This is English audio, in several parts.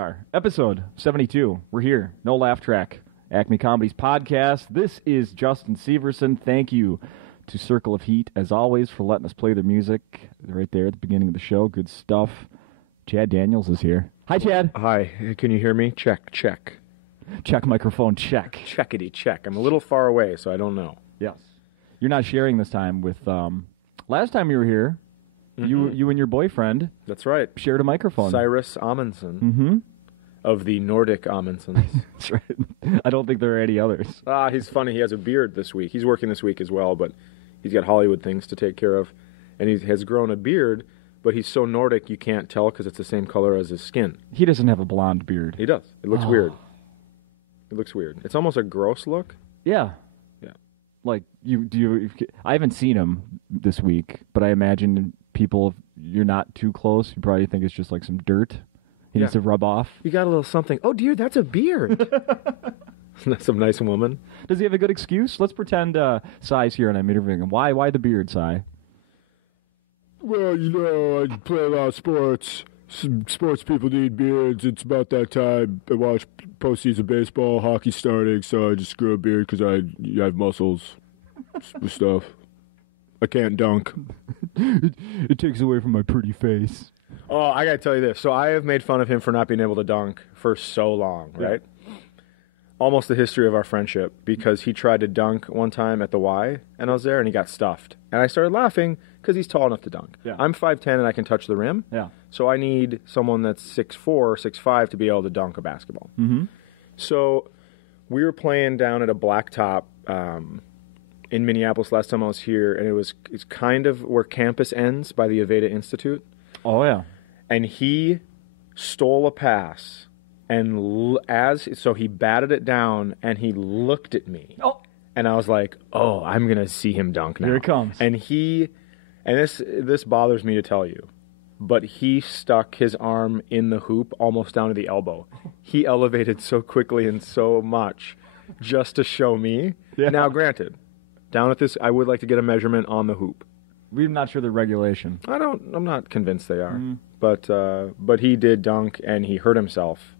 are. Episode 72. We're here. NoLaughTrack, Acme Comedy's podcast. This is Justin Severson. Thank you to Circle of Heat, as always, for letting us play their music right there at the beginning of the show. Good stuff. Chad Daniels is here. Hi, Chad. Hi. Can you hear me? Check. Check microphone, check. Checkity check. I'm a little far away, so I don't know. Yes. You're not sharing this time with... last time you were here, you and your boyfriend... That's right. ...shared a microphone. Cyrus Amundsen. Of the Nordic Amundsens. That's right. I don't think there are any others. He's funny. He has a beard this week. He's working this week as well, but he's got Hollywood things to take care of. And he has grown a beard, but he's so Nordic you can't tell because it's the same color as his skin. He doesn't have a blonde beard. He does. It looks weird. It looks weird. It's almost a gross look. Yeah. Yeah. Like, I haven't seen him this week, but I imagine people, if you're not too close, you probably think it's just like some dirt he needs to rub off. You got a little something. Oh, dear, that's a beard. That's some nice woman. Does he have a good excuse? Let's pretend Cy's here and I'm interviewing him. Why the beard, Cy? Well, I play a lot of sports. Sports people need beards. It's about that time. I watch postseason baseball, hockey starting, so I just grew a beard because I have muscles with stuff. I can't dunk. It takes away from my pretty face. Oh, I got to tell you this. So I have made fun of him for not being able to dunk for so long, right? Yeah. Almost the history of our friendship, because he tried to dunk one time at the Y, and I was there, and he got stuffed. And I started laughing because he's tall enough to dunk. Yeah. I'm 5'10", and I can touch the rim. Yeah. So I need someone that's 6'4", 6'5", to be able to dunk a basketball. Mm-hmm. So we were playing down at a blacktop in Minneapolis last time I was here, and it's kind of where campus ends by the Aveda Institute. Oh, yeah. And he stole a pass, and so he batted it down, and he looked at me. Oh. And I was like, oh, I'm going to see him dunk now. Here it comes. And this bothers me to tell you, but he stuck his arm in the hoop almost down to the elbow. He elevated so quickly and so much just to show me. Yeah. Now, granted, down at this, I would like to get a measurement on the hoop. We're not sure the regulation. I'm not convinced they are. But he did dunk, and he hurt himself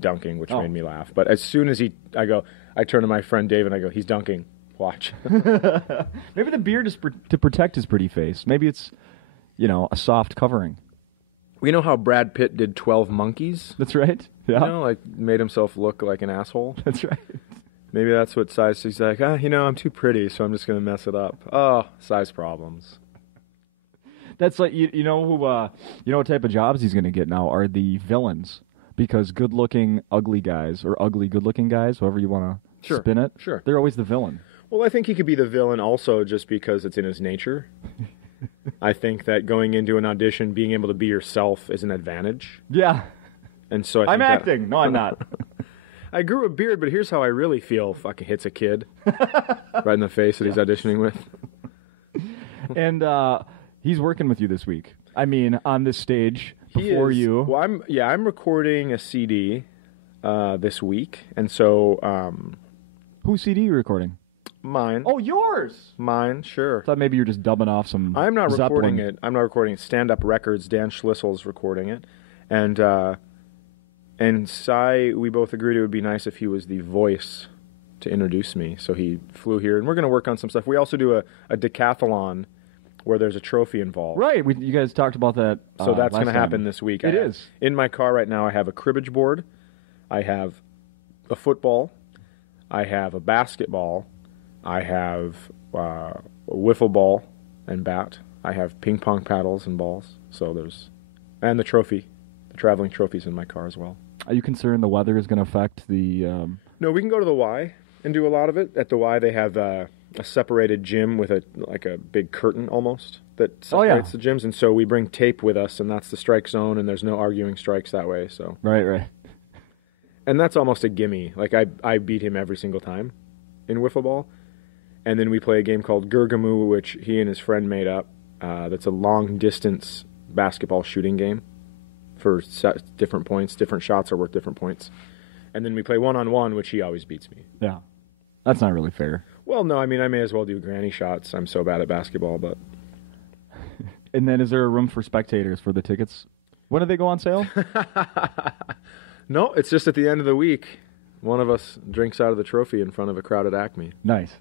dunking, which made me laugh. But as soon as I turn to my friend Dave and I go, he's dunking. Watch. Maybe the beard is to protect his pretty face. Maybe it's, a soft covering. We know how Brad Pitt did 12 Monkeys? That's right. Yeah. Like made himself look like an asshole. That's right. Maybe that's what size. He's like, I'm too pretty, so I'm just going to mess it up. Oh, size problems. That's like, what type of jobs he's going to get now are the villains. Because good-looking, ugly guys, or ugly, good-looking guys, however you want to spin it, they're always the villain. Well, I think he could be the villain also just because it's in his nature. I think that going into an audition, being able to be yourself is an advantage. Yeah. And so I'm acting. No, I'm not. I grew a beard, but here's how I really feel. Fucking hits a kid right in the face that he's auditioning with. And he's working with you this week. I mean, on this stage before you. Well, I'm recording a CD this week, and so whose CD are you recording? Mine. Oh, yours. Mine, sure. I thought maybe you're just dubbing off some. I'm not Zeppelin. recording it. I'm not recording it. Stand Up Records. Dan Schlissel's recording it, and Cy, we both agreed it would be nice if he was the voice to introduce me. So he flew here, and we're going to work on some stuff. We also do a decathlon where there's a trophy involved. Right. You guys talked about that. So that's going to happen this week. It is. In my car right now, I have a cribbage board. I have a football. I have a basketball. I have a wiffle ball and bat. I have ping pong paddles and balls. And the trophy. The traveling trophy's in my car as well. Are you concerned the weather is going to affect the... No, we can go to the Y and do a lot of it. At the Y, they have a separated gym with a big curtain almost that separates the gyms. And so we bring tape with us, and that's the strike zone, and there's no arguing strikes that way. So Right. And that's almost a gimme. Like, I beat him every single time in wiffle ball. And then we play a game called Gurgamoo, which he and his friend made up. That's a long-distance basketball shooting game for different points. Different shots are worth different points. And then we play one-on-one, which he always beats me. Yeah. That's not really fair. Well, no, I mean, I may as well do granny shots. I'm so bad at basketball, but... And then is there a room for spectators for the tickets? When do they go on sale? No, it's just at the end of the week, one of us drinks out of the trophy in front of a crowd at Acme. Nice.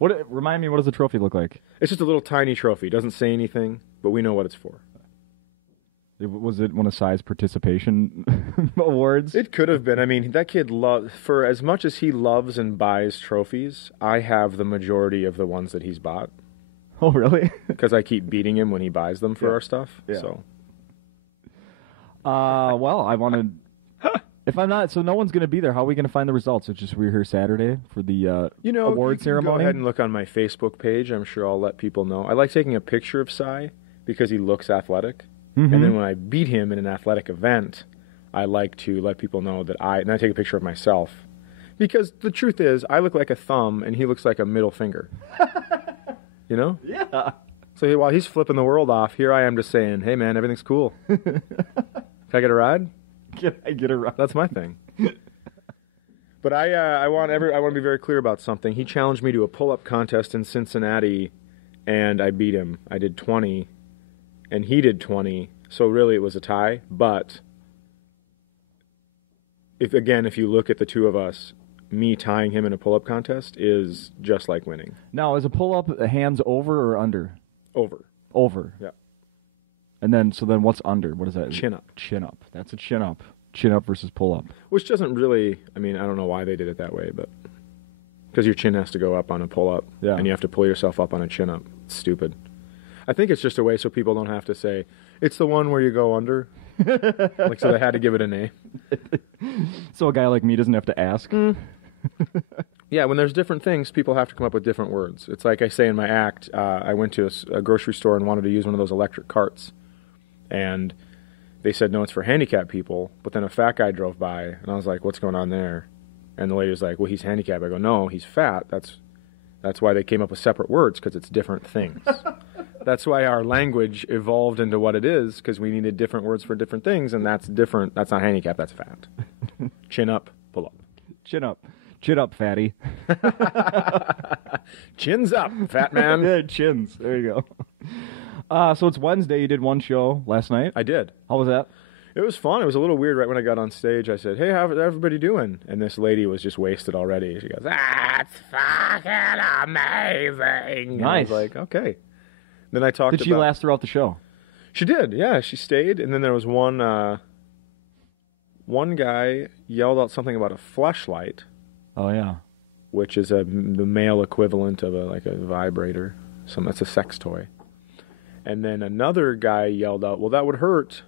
Remind me, what does the trophy look like? It's just a little tiny trophy. It doesn't say anything, but we know what it's for. Was it one of Cy's participation awards? It could have been. I mean, that kid for as much as he loves and buys trophies, I have the majority of the ones that he's bought. Oh, really? Because I keep beating him when he buys them for our stuff. Yeah. So. Well, I wanted... If I'm not... So no one's going to be there. How are we going to find the results? It's just we're here Saturday for the award ceremony? Go ahead and look on my Facebook page. I'm sure I'll let people know. I like taking a picture of Cy because he looks athletic. Mm-hmm. And then when I beat him in an athletic event, I like to let people know that and I take a picture of myself. Because the truth is, I look like a thumb and he looks like a middle finger. You know? Yeah. So while he's flipping the world off, here I am just saying, hey man, everything's cool. Can I get a ride? Can I get a ride? That's my thing. But I want to be very clear about something. He challenged me to a pull-up contest in Cincinnati, and I beat him. I did 20, and he did 20. So really, it was a tie. But if you look at the two of us, me tying him in a pull-up contest is just like winning. Now, is a pull-up hands over or under? Over. Over. Yeah. And then what's under? What is that? Chin up. Chin up. That's a chin up. Chin up versus pull up. Which doesn't really, I mean, I don't know why they did it that way, but because your chin has to go up on a pull up. Yeah. And you have to pull yourself up on a chin up. It's stupid. I think it's just a way so people don't have to say, it's the one where you go under. Like, so they had to give it a name. So a guy like me doesn't have to ask. Yeah, when there's different things, people have to come up with different words. It's like I say in my act, I went to a grocery store and wanted to use one of those electric carts. And they said, no, it's for handicapped people. But then a fat guy drove by, and I was like, what's going on there? And the lady was like, well, he's handicapped. I go, no, he's fat. That's why they came up with separate words, because it's different things. That's why our language evolved into what it is, because we needed different words for different things, and that's different. That's not handicapped, that's fat. Chin up, pull up. Chin up. Chin up, fatty. Chins up, fat man. Yeah, chins. There you go. So it's Wednesday. You did one show last night. I did. How was that? It was fun. It was a little weird right when I got on stage. I said, hey, how's everybody doing? And this lady was just wasted already. She goes, that's fucking amazing. Nice. And I was like, okay. Then I talked Did she last throughout the show? She did, yeah. She stayed. And then there was one guy yelled out something about a fleshlight. Oh, yeah. Which is the male equivalent of a vibrator. That's a sex toy. And then another guy yelled out, well, that would hurt,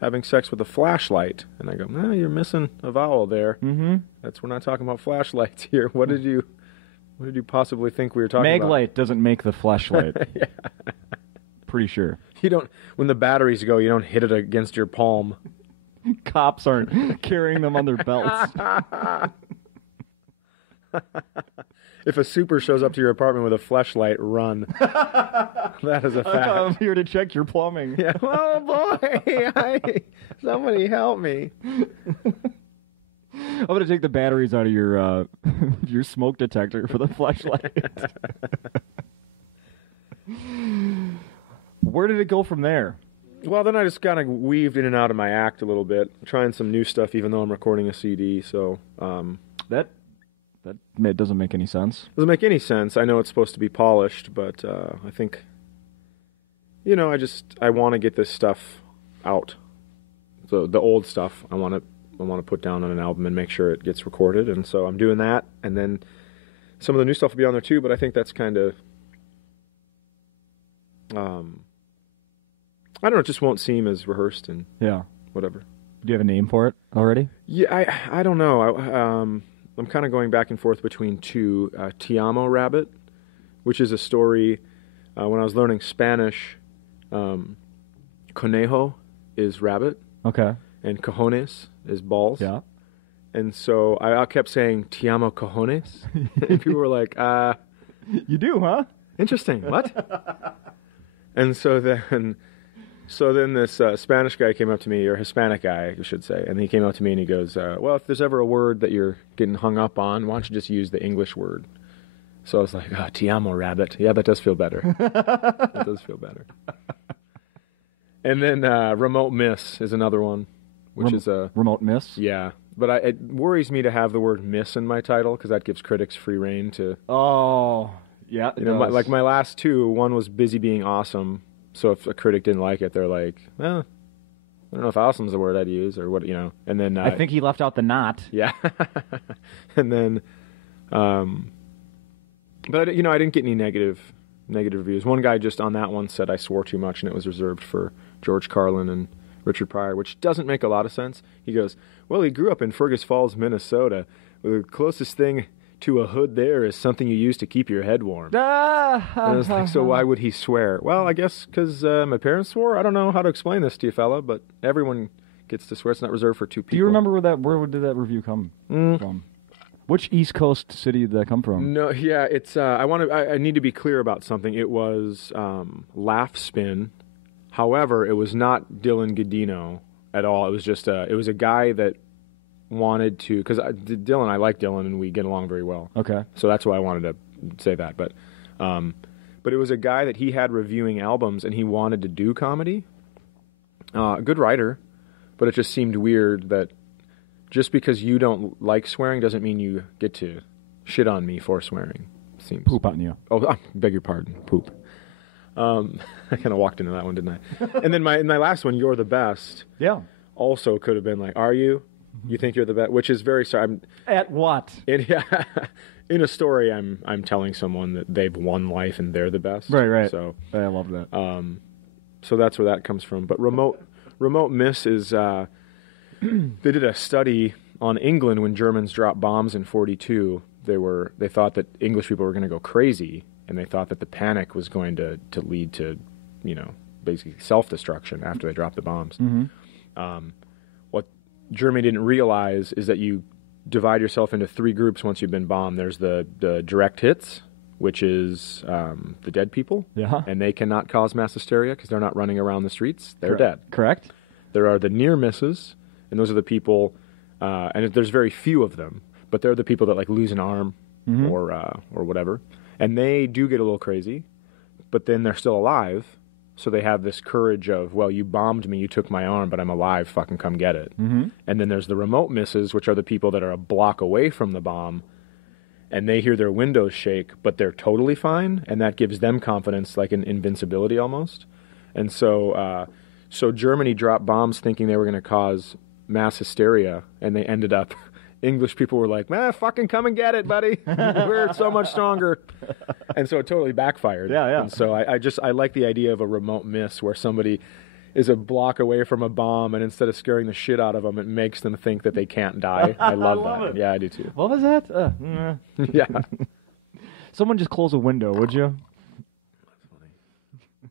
having sex with a flashlight. And I go, no, you're missing a vowel there. Mm-hmm. We're not talking about flashlights here. What did you possibly think we were talking about? Maglite doesn't make the flashlight. Yeah. Pretty sure. When the batteries go, you don't hit it against your palm. Cops aren't carrying them on their belts. If a super shows up to your apartment with a fleshlight, run. That is a fact. I'm here to check your plumbing. Yeah. Oh boy! Somebody help me. I'm gonna take the batteries out of your your smoke detector for the flashlight. Where did it go from there? Well, then I just kind of weaved in and out of my act a little bit, trying some new stuff, even though I'm recording a CD. So that doesn't make any sense. Doesn't make any sense. I know it's supposed to be polished, but I think, I want to get this stuff out. So the old stuff, I want to put down on an album and make sure it gets recorded, and so I'm doing that. And then some of the new stuff will be on there too. But I think that's kind of, I don't know. It just won't seem as rehearsed and whatever. Do you have a name for it already? Yeah, I don't know. I'm kind of going back and forth between two. Te Amo Rabbit, which is a story. When I was learning Spanish, conejo is rabbit. Okay. And cojones is balls. Yeah. And so I kept saying Te Amo cojones. And people were like, you do, huh? Interesting. What? And so then this Spanish guy came up to me, or Hispanic guy, I should say, and he came up to me and he goes, well, if there's ever a word that you're getting hung up on, why don't you just use the English word? So I was like, Te Amo Rabbit. Yeah, that does feel better. That does feel better. And then Remote Miss is another one, which is a... Remote Miss? Yeah. But it worries me to have the word miss in my title because that gives critics free rein to... Oh, yeah. Like my last two, one was busy being awesome. So if a critic didn't like it, they're like, well, I don't know if awesome's the word I'd use or what, And then... I think he left out the not. Yeah. And then... But, I didn't get any negative reviews. One guy just on that one said I swore too much and it was reserved for George Carlin and Richard Pryor, which doesn't make a lot of sense. He goes, well, he grew up in Fergus Falls, Minnesota. The closest thing to a hood there is something you use to keep your head warm. And I was like, so why would he swear? Well, I guess because my parents swore. I don't know how to explain this to you, fella, but everyone gets to swear. It's not reserved for two people. Do you remember where did that review come from? Which East Coast city did that come from? No, yeah, it's. I need to be clear about something. It was Laugh Spin. However, it was not Dylan Godino at all. It was just it was a guy that wanted to, because I like Dylan and we get along very well. Okay. So that's why I wanted to say that. But it was a guy that he had reviewing albums and he wanted to do comedy. Good writer, but it just seemed weird that just because you don't like swearing doesn't mean you get to shit on me for swearing. Seems poop on you. Oh, I beg your pardon. Poop. I kind of walked into that one, didn't I? And then my last one, You're the Best. Yeah. Also could have been like, Are you? You think you're the best? Which is very sorry. At what? In a story, I'm telling someone that they've won life and they're the best. Right. So I love that. So that's where that comes from. But remote miss is they did a study on England when Germans dropped bombs in 1942. They thought that English people were going to go crazy, and they thought that the panic was going to lead to, basically self-destruction after they dropped the bombs. Mm-hmm. What Germany didn't realize is that you divide yourself into three groups once you've been bombed. There's the direct hits, which is the dead people, and they cannot cause mass hysteria because they're not running around the streets. They're dead. Correct. There are the near misses, and those are the people, and there's very few of them, but they're the people that like lose an arm or whatever, and they do get a little crazy, but then they're still alive, so they have this courage of, well, you bombed me, you took my arm, but I'm alive, fucking come get it. Mm-hmm. And then there's the remote misses, which are the people that are a block away from the bomb, and they hear their windows shake, but they're totally fine, and that gives them confidence, like an invincibility almost. And so Germany dropped bombs thinking they were going to cause mass hysteria, and they ended up, English people were like, fucking come and get it, buddy. We're so much stronger. And so it totally backfired. Yeah. And so I like the idea of a remote miss where somebody is a block away from a bomb, and instead of scaring the shit out of them, it makes them think that they can't die. I love that. It. Yeah, I do too. What was that? Yeah. Someone just close a window, would you? That's funny.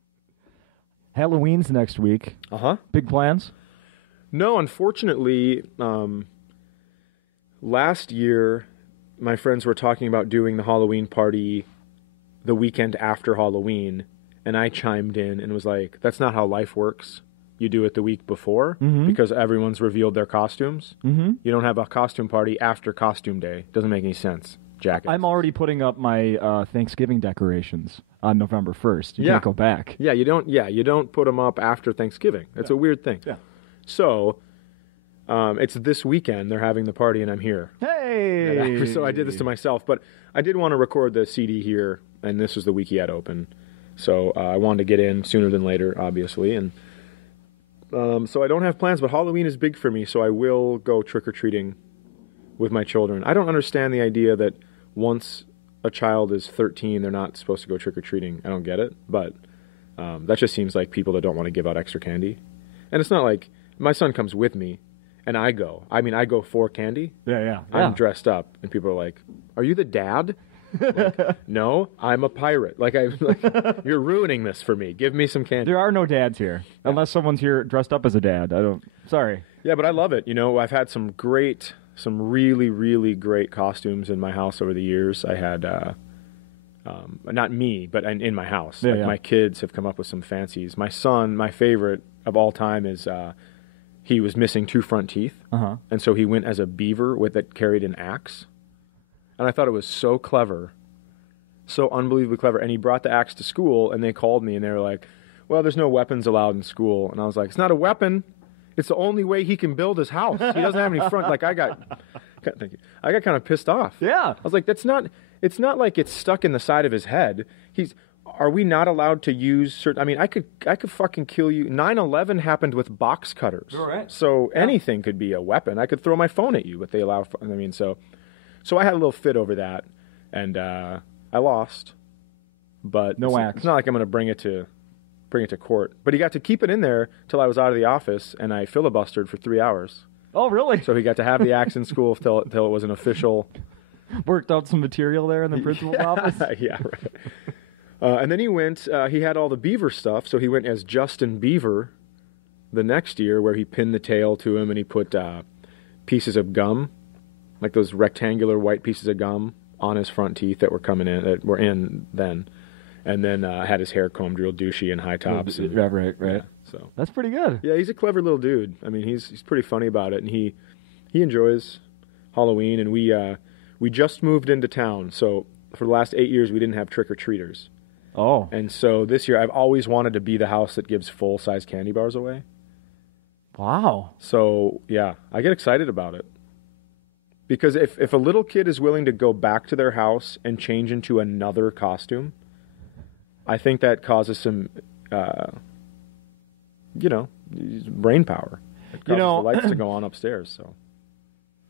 Halloween's next week. Uh-huh. Big plans? No, unfortunately, last year, my friends were talking about doing the Halloween party the weekend after Halloween, and I chimed in and was like, that's not how life works. You do it the week before because everyone's revealed their costumes. Mm-hmm. You don't have a costume party after costume day. Doesn't make any sense. Jackets. I'm already putting up my Thanksgiving decorations on November 1st. You can't go back. Yeah, you don't put them up after Thanksgiving. That's a weird thing. Yeah. So it's this weekend they're having the party, and I'm here. Hey! So I did this to myself, but I did want to record the CD here, and this was the week he had open. So I wanted to get in sooner than later, obviously, and so I don't have plans, but Halloween is big for me, so I will go trick-or-treating with my children. I don't understand the idea that once a child is 13, they're not supposed to go trick-or-treating. I don't get it, but that just seems like people that don't want to give out extra candy. And it's not like my son comes with me, and I go. I mean, I go for candy. Yeah. I'm dressed up, and people are like, "Are you the dad?" Like, no, I'm a pirate. Like you're ruining this for me. Give me some candy. There are no dads here, unless someone's here dressed up as a dad. Sorry. Yeah, but I love it. I've had some really, really great costumes in my house over the years. I had, not me, but in my house. My kids have come up with some fancies. My son, my favorite of all time is he was missing 2 front teeth, and so he went as a beaver that carried an axe. And I thought it was so clever, so unbelievably clever. And he brought the axe to school, and they called me, and they were like, well, there's no weapons allowed in school. And I was like, it's not a weapon. It's the only way he can build his house. He doesn't have any front. Like, thank you. I got kind of pissed off. Yeah. I was like, it's not like it's stuck in the side of his head. Are we not allowed to use certain, I mean, I could fucking kill you. 9/11 happened with box cutters. All right. So anything could be a weapon. I could throw my phone at you, but they allow, so I had a little fit over that, and I lost. But it's not like I'm going to bring it to court. But he got to keep it in there till I was out of the office, and I filibustered for 3 hours. Oh, really? So he got to have the axe in school till it was an official. Worked out some material there in the principal's office? Yeah, right. And then he went, he had all the beaver stuff, so he went as Justin Beaver the next year, where he pinned the tail to him and he put pieces of gum, like those rectangular white pieces of gum, on his front teeth that were in then. And then had his hair combed real douchey and high tops. Right. Yeah, so that's pretty good. Yeah, he's a clever little dude. I mean, he's pretty funny about it, and he enjoys Halloween. And we just moved into town, so for the last 8 years we didn't have trick-or-treaters. Oh. And so this year I've always wanted to be the house that gives full-size candy bars away. Wow. So, yeah, I get excited about it. Because if a little kid is willing to go back to their house and change into another costume, I think that causes some, brain power. It causes the lights to go on upstairs, so...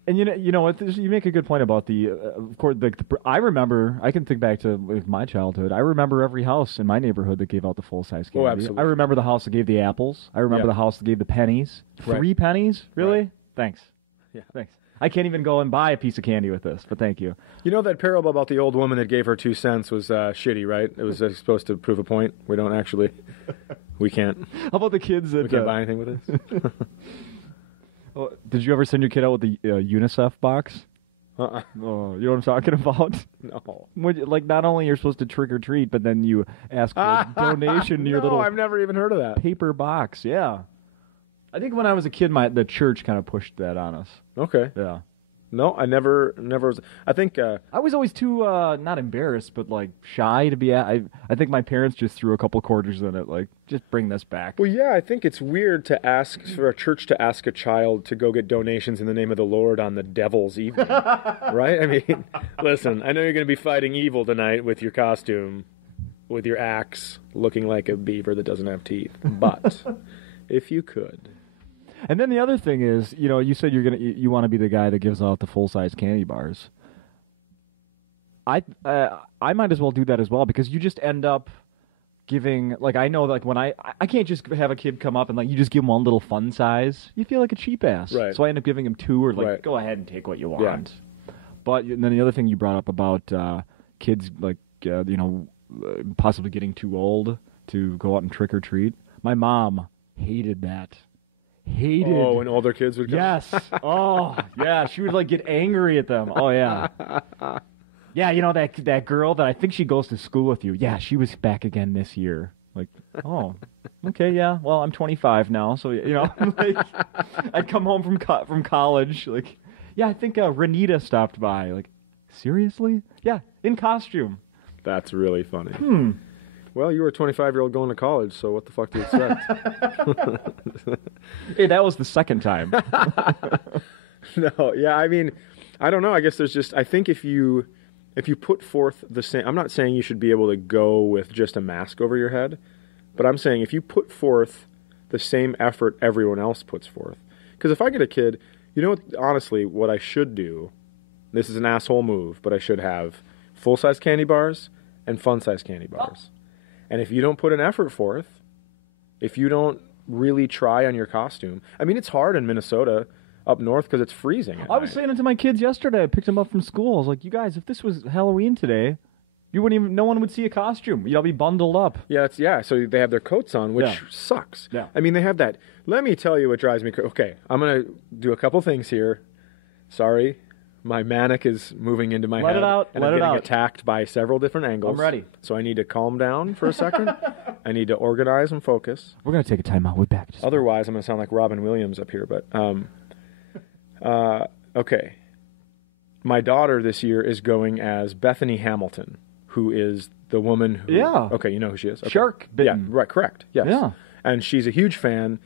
And you know what? You make a good point about of course. I can think back to my childhood. I remember every house in my neighborhood that gave out the full size candy. Oh, absolutely. I remember the house that gave the apples. I remember the house that gave the pennies. Right. 3 pennies, really? Right. Thanks. Yeah, thanks. I can't even go and buy a piece of candy with this, but thank you. You know that parable about the old woman that gave her 2 cents was shitty, right? It was supposed to prove a point. We can't. How about the kids that we can't buy anything with this? Oh, did you ever send your kid out with the UNICEF box? Uh-uh. Oh, you know what I'm talking about? No. Like, not only you're supposed to trick or treat, but then you ask for a donation to your little... I've never even heard of that. Paper box, yeah. I think when I was a kid, the church kind of pushed that on us. Okay. Yeah. No, I never was. I think... I was always too, not embarrassed, but, shy to be at. I think my parents just threw a couple quarters in it, just bring this back. Well, yeah, I think it's weird for a church to ask a child to go get donations in the name of the Lord on the devil's evening, right? I mean, listen, I know you're going to be fighting evil tonight with your costume, with your axe, looking like a beaver that doesn't have teeth, but if you could... And then the other thing is, you said you want to be the guy that gives out the full-size candy bars. I might as well do that as well, because you just end up giving, I know, when I can't just have a kid come up and you just give him one little fun size. You feel like a cheap ass. Right. So I end up giving him 2 or right. Go ahead and take what you want. Yeah. But then the other thing you brought up about kids possibly getting too old to go out and trick or treat. My mom hated that. Oh, when older kids would come? Yes. Oh, yeah. She would get angry at them. Oh, yeah. Yeah, that girl that I think she goes to school with you. Yeah, she was back again this year. Oh, okay, yeah. Well, I'm 25 now, so I'd come home from college. Yeah, I think Renita stopped by. Seriously? Yeah, in costume. That's really funny. Well, you were a 25-year-old going to college, so what the fuck do you expect? Hey, that was the second time. No, yeah, I mean, I don't know. I guess there's just, I think if you put forth the same, I'm not saying you should be able to go with just a mask over your head, but I'm saying if you put forth the same effort everyone else puts forth. Because if I get a kid, honestly, what I should do, this is an asshole move, but I should have full-size candy bars and fun-size candy bars. And if you don't put an effort forth, if you don't really try on your costume, I mean, it's hard in Minnesota up north because it's freezing. I was saying it to my kids yesterday. I picked them up from school. I was like, you guys, if this was Halloween today, no one would see a costume. You'd all be bundled up. Yeah, so they have their coats on, which sucks. Yeah. I mean, they have that. Let me tell you what drives me crazy. Okay, I'm going to do a couple things here. Sorry. My manic is moving into my head. Let it out. And I'm getting attacked by several different angles. I'm ready. So I need to calm down for a second. I need to organize and focus. We're going to take a time out. We're back. Otherwise, I'm going to sound like Robin Williams up here. But, okay. My daughter this year is going as Bethany Hamilton, who is the woman who... Yeah. Okay, you know who she is. Okay. Shark bitten. Yeah, right, correct. Yes. Yeah. And she's a huge fan.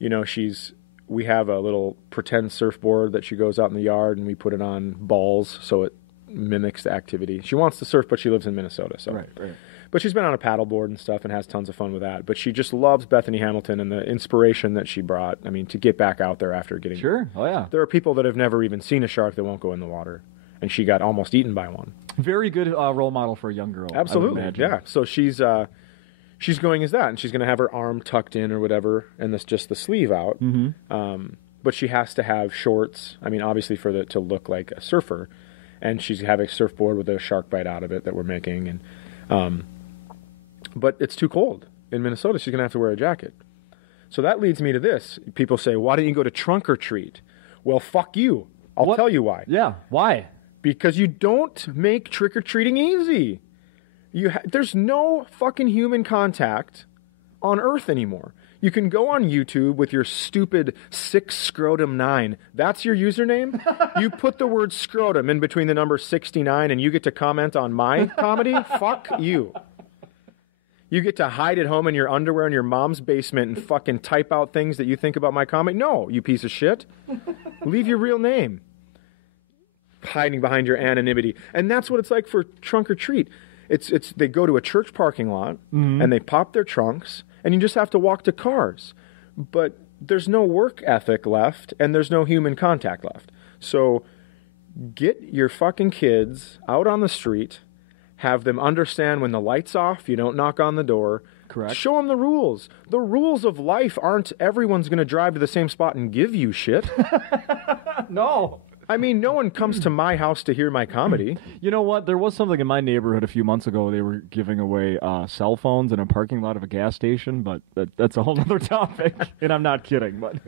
we have a little pretend surfboard that she goes out in the yard and we put it on balls so it mimics the activity. She wants to surf, but she lives in Minnesota. So. Right. But she's been on a paddleboard and stuff and has tons of fun with that. But she just loves Bethany Hamilton and the inspiration that she brought. I mean, to get back out there after getting... Sure. Oh, yeah. There are people that have never even seen a shark that won't go in the water. And she got almost eaten by one. Very good role model for a young girl. Absolutely. I would imagine. Yeah. So she's going as that. And she's going to have her arm tucked in or whatever and just the sleeve out. Mm-hmm. But she has to have shorts. I mean, obviously to look like a surfer. And she's having a surfboard with a shark bite out of it that we're making. And... But it's too cold. In Minnesota, she's going to have to wear a jacket. So that leads me to this. People say, why don't you go to trunk or treat? Well, fuck you. I'll tell you why. Yeah, why? Because you don't make trick-or-treating easy. There's no fucking human contact on Earth anymore. You can go on YouTube with your stupid 6scrotum9. That's your username? You put the word scrotum in between the number 69 and you get to comment on my comedy? Fuck you. You get to hide at home in your underwear in your mom's basement and fucking type out things that you think about my comedy? No, you piece of shit. Leave your real name. Hiding behind your anonymity. And that's what it's like for trunk or treat. They go to a church parking lot and they pop their trunks and you just have to walk to cars. But there's no work ethic left and there's no human contact left. So get your fucking kids out on the street. Have them understand when the light's off, you don't knock on the door. Correct. Show them the rules. The rules of life aren't everyone's going to drive to the same spot and give you shit. No. I mean, no one comes to my house to hear my comedy. You know what? There was something in my neighborhood a few months ago. They were giving away cell phones in a parking lot of a gas station, but that's a whole other topic, and I'm not kidding. But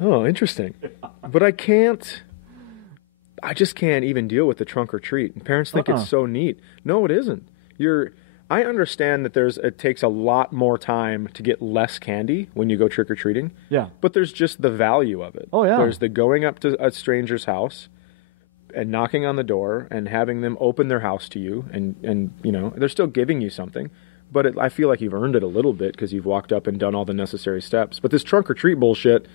Oh, interesting. But I just can't even deal with the trunk or treat. Parents think it's so neat. No, it isn't. I understand that it takes a lot more time to get less candy when you go trick-or-treating. Yeah. But there's just the value of it. Oh, yeah. There's the going up to a stranger's house and knocking on the door and having them open their house to you. And they're still giving you something. But I feel like you've earned it a little bit because you've walked up and done all the necessary steps. But this trunk or treat bullshit...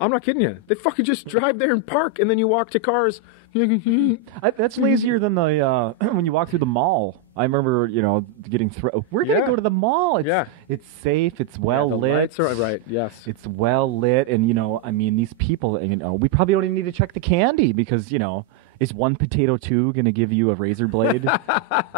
I'm not kidding you. They fucking just drive there and park, and then you walk to cars. That's lazier than the when you walk through the mall. I remember, getting we're going to go to the mall. It's safe. It's well lit. Lights are right. Yes. It's well lit, and these people. We probably don't even need to check the candy because is one potato 2 going to give you a razor blade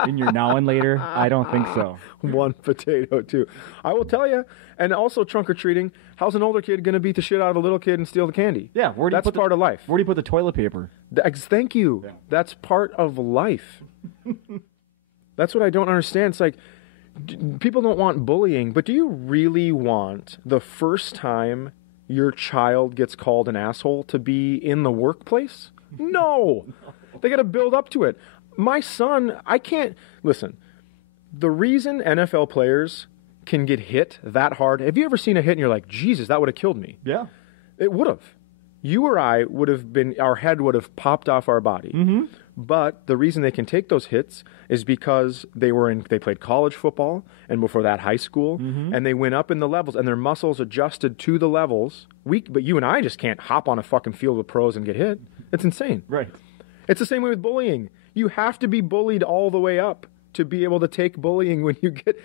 in your now and later? I don't think so. One potato 2. I will tell you. And also trunk or treating. How's an older kid going to beat the shit out of a little kid and steal the candy? Yeah, that's part of life. Where do you put the toilet paper? Thank you. Yeah. That's part of life. That's what I don't understand. It's like people don't want bullying, but do you really want the first time your child gets called an asshole to be in the workplace? No. They got to build up to it. My son, I can't... Listen, the reason NFL players can get hit that hard... Have you ever seen a hit and you're like, Jesus, that would have killed me? Yeah. It would have. You or I would have been... Our head would have popped off our body. Mm-hmm. But the reason they can take those hits is because they played college football and before that high school, and they went up in the levels and their muscles adjusted to the levels. But you and I just can't hop on a fucking field with pros and get hit. It's insane. Right. It's the same way with bullying. You have to be bullied all the way up to be able to take bullying when you get...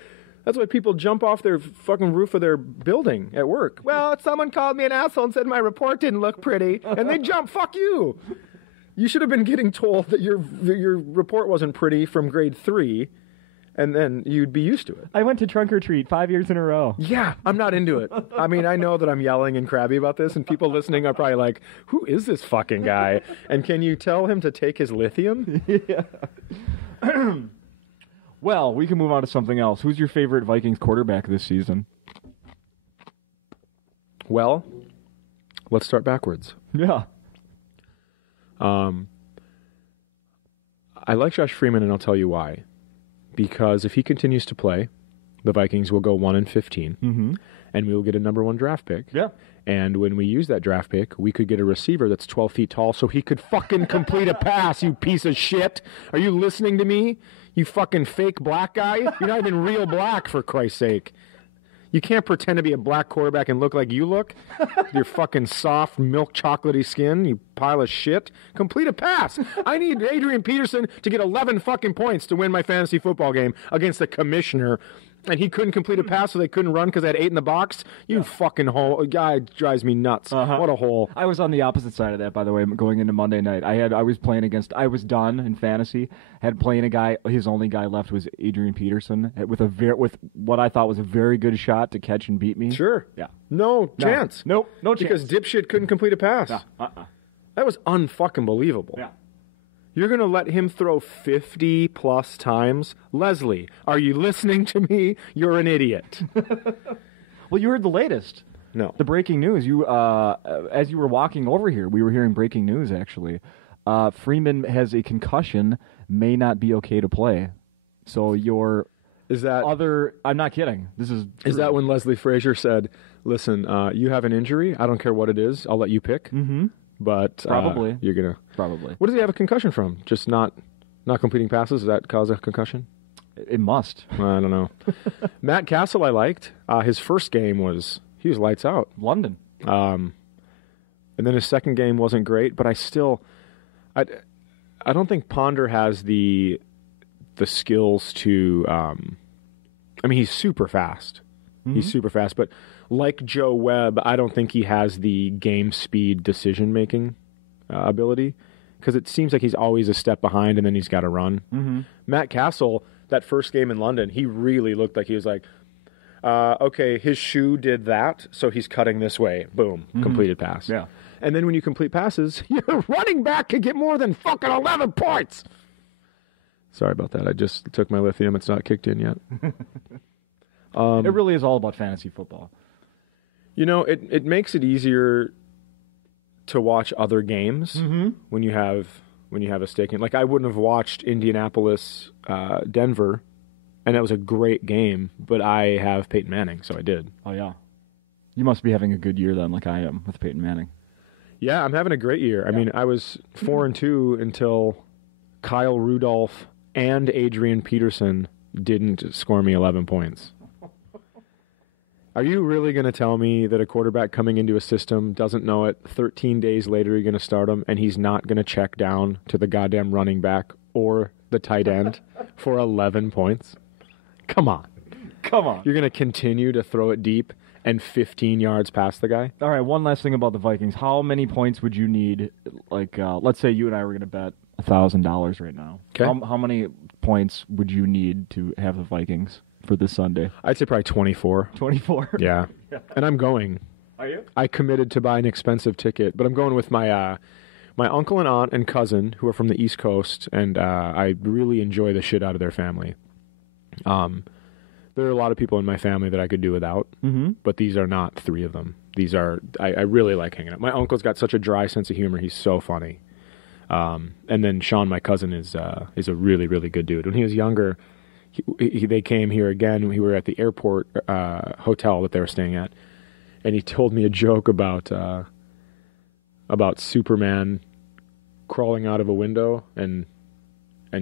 That's why people jump off their fucking roof of their building at work. Well, someone called me an asshole and said my report didn't look pretty, and they jump. Fuck you. You should have been getting told that your report wasn't pretty from grade 3, and then you'd be used to it. I went to trunk or treat 5 years in a row. Yeah, I'm not into it. I mean, I know that I'm yelling and crabby about this, and people listening are probably like, who is this fucking guy? And can you tell him to take his lithium? Yeah. Well, we can move on to something else. Who's your favorite Vikings quarterback this season? Well, let's start backwards. Yeah. I like Josh Freeman, and I'll tell you why. Because if he continues to play, the Vikings will go 1-15, and we will get a number 1 draft pick. Yeah. And when we use that draft pick, we could get a receiver that's 12 feet tall so he could fucking complete a pass, you piece of shit. Are you listening to me? You fucking fake black guy? You're not even real black, for Christ's sake. You can't pretend to be a black quarterback and look like you look. Your fucking soft, milk chocolatey skin, you pile of shit. Complete a pass. I need Adrian Peterson to get 11 fucking points to win my fantasy football game against the commissioner. And he couldn't complete a pass, so they couldn't run because they had 8 in the box? You fucking hole. Guy drives me nuts. What a hole. I was on the opposite side of that, by the way, going into Monday night. I was done in fantasy. Had playing a guy, his only guy left was Adrian Peterson with what I thought was a very good shot to catch and beat me. Sure. Yeah. No chance. Nope. No chance. Because dipshit couldn't complete a pass. That was unfucking believable. Yeah. You're going to let him throw 50-plus times? Leslie, are you listening to me? You're an idiot. Well, you heard the latest. No. The breaking news. As you were walking over here, we were hearing breaking news, actually. Freeman has a concussion, may not be okay to play. So I'm not kidding. This is true. Is that when Leslie Frazier said, listen, you have an injury, I don't care what it is, I'll let you pick? Mm-hmm. But probably you're gonna probably. What does he have a concussion from? Just not completing passes? Does that cause a concussion? It must. I don't know. Matt Castle, I liked. His first game he was lights out. London. And then his second game wasn't great. But I don't think Ponder has the skills to. He's super fast. Mm-hmm. He's super fast, but like Joe Webb, I don't think he has the game speed decision-making ability because it seems like he's always a step behind and then he's got to run. Mm-hmm. Matt Castle, that first game in London, he really looked like he was like, okay, his shoe did that, so he's cutting this way. Boom, completed pass. Yeah. And then when you complete passes, your running back can get more than fucking 11 points. Sorry about that. I just took my lithium. It's not kicked in yet. It really is all about fantasy football. You know, it makes it easier to watch other games when you have a stake in. Like I wouldn't have watched Indianapolis, Denver, and that was a great game. But I have Peyton Manning, so I did. Oh yeah, you must be having a good year then, like I am with Peyton Manning. Yeah, I'm having a great year. I mean, I was 4-2 until Kyle Rudolph and Adrian Peterson didn't score me 11 points. Are you really going to tell me that a quarterback coming into a system doesn't know it, 13 days later you're going to start him, and he's not going to check down to the goddamn running back or the tight end for 11 points? Come on. You're going to continue to throw it deep and 15 yards past the guy? All right, one last thing about the Vikings. How many points would you need? Like, let's say you and I were going to bet $1,000 right now. Okay. How many points would you need to have the Vikings for this Sunday? I'd say probably 24. 24? Yeah. And I'm going. Are you? I committed to buy an expensive ticket, but I'm going with my uncle and aunt and cousin who are from the East Coast, and I really enjoy the shit out of their family. There are a lot of people in my family that I could do without, but these are not 3 of them. These are I really like hanging out. My uncle's got such a dry sense of humor. He's so funny. And then Sean, my cousin, is a really, really good dude. When he was younger, they came here again. We were at the airport hotel that they were staying at, and he told me a joke about Superman crawling out of a window and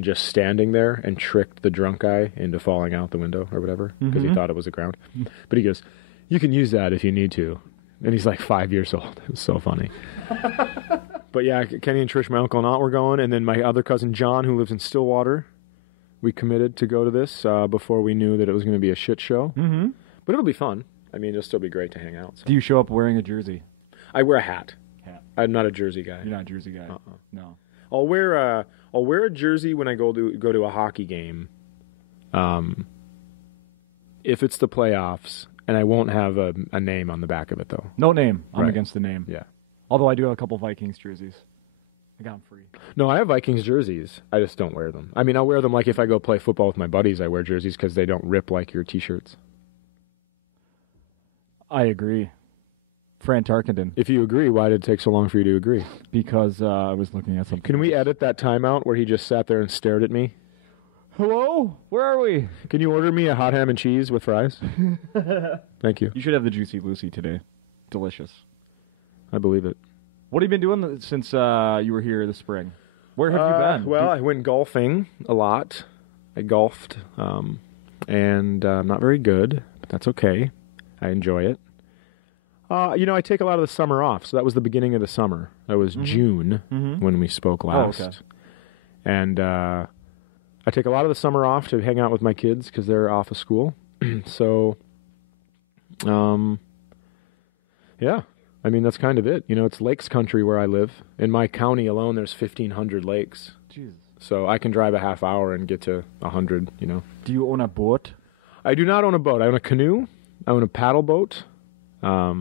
just standing there and tricked the drunk guy into falling out the window or whatever because he thought it was the ground. But he goes, "You can use that if you need to." And he's like 5 years old. It was so funny. But yeah, Kenny and Trish, my uncle and aunt, were going, and then my other cousin John, who lives in Stillwater, we committed to go to this before we knew that it was going to be a shit show. Mm-hmm. But it'll be fun. I mean, it'll still be great to hang out. So. Do you show up wearing a jersey? I wear a hat. I'm not a jersey guy. You're not a jersey guy. No. I'll wear a jersey when I go to a hockey game. If it's the playoffs, and I won't have a name on the back of it though. No name. I'm against the name. Yeah. Although I do have a couple Vikings jerseys. I got them free. No, I have Vikings jerseys. I just don't wear them. I mean, I'll wear them like if I go play football with my buddies. I wear jerseys because they don't rip like your T-shirts. I agree. Fran Tarkenton. If you agree, why did it take so long for you to agree? Because I was looking at something. Can we edit that timeout where he just sat there and stared at me? Hello? Where are we? Can you order me a hot ham and cheese with fries? Thank you. You should have the Juicy Lucy today. Delicious. I believe it. What have you been doing since you were here this spring? Where have you been? Well, I went golfing a lot. I golfed, and I'm not very good, but that's okay. I enjoy it. I take a lot of the summer off, so that was the beginning of the summer. That was June when we spoke last. Oh, okay. And I take a lot of the summer off to hang out with my kids because they're off of school. So, yeah. I mean, that's kind of it. It's lakes country where I live. In my county alone, there's 1,500 lakes. Jesus. So I can drive a half hour and get to 100, Do you own a boat? I do not own a boat. I own a canoe. I own a paddle boat. I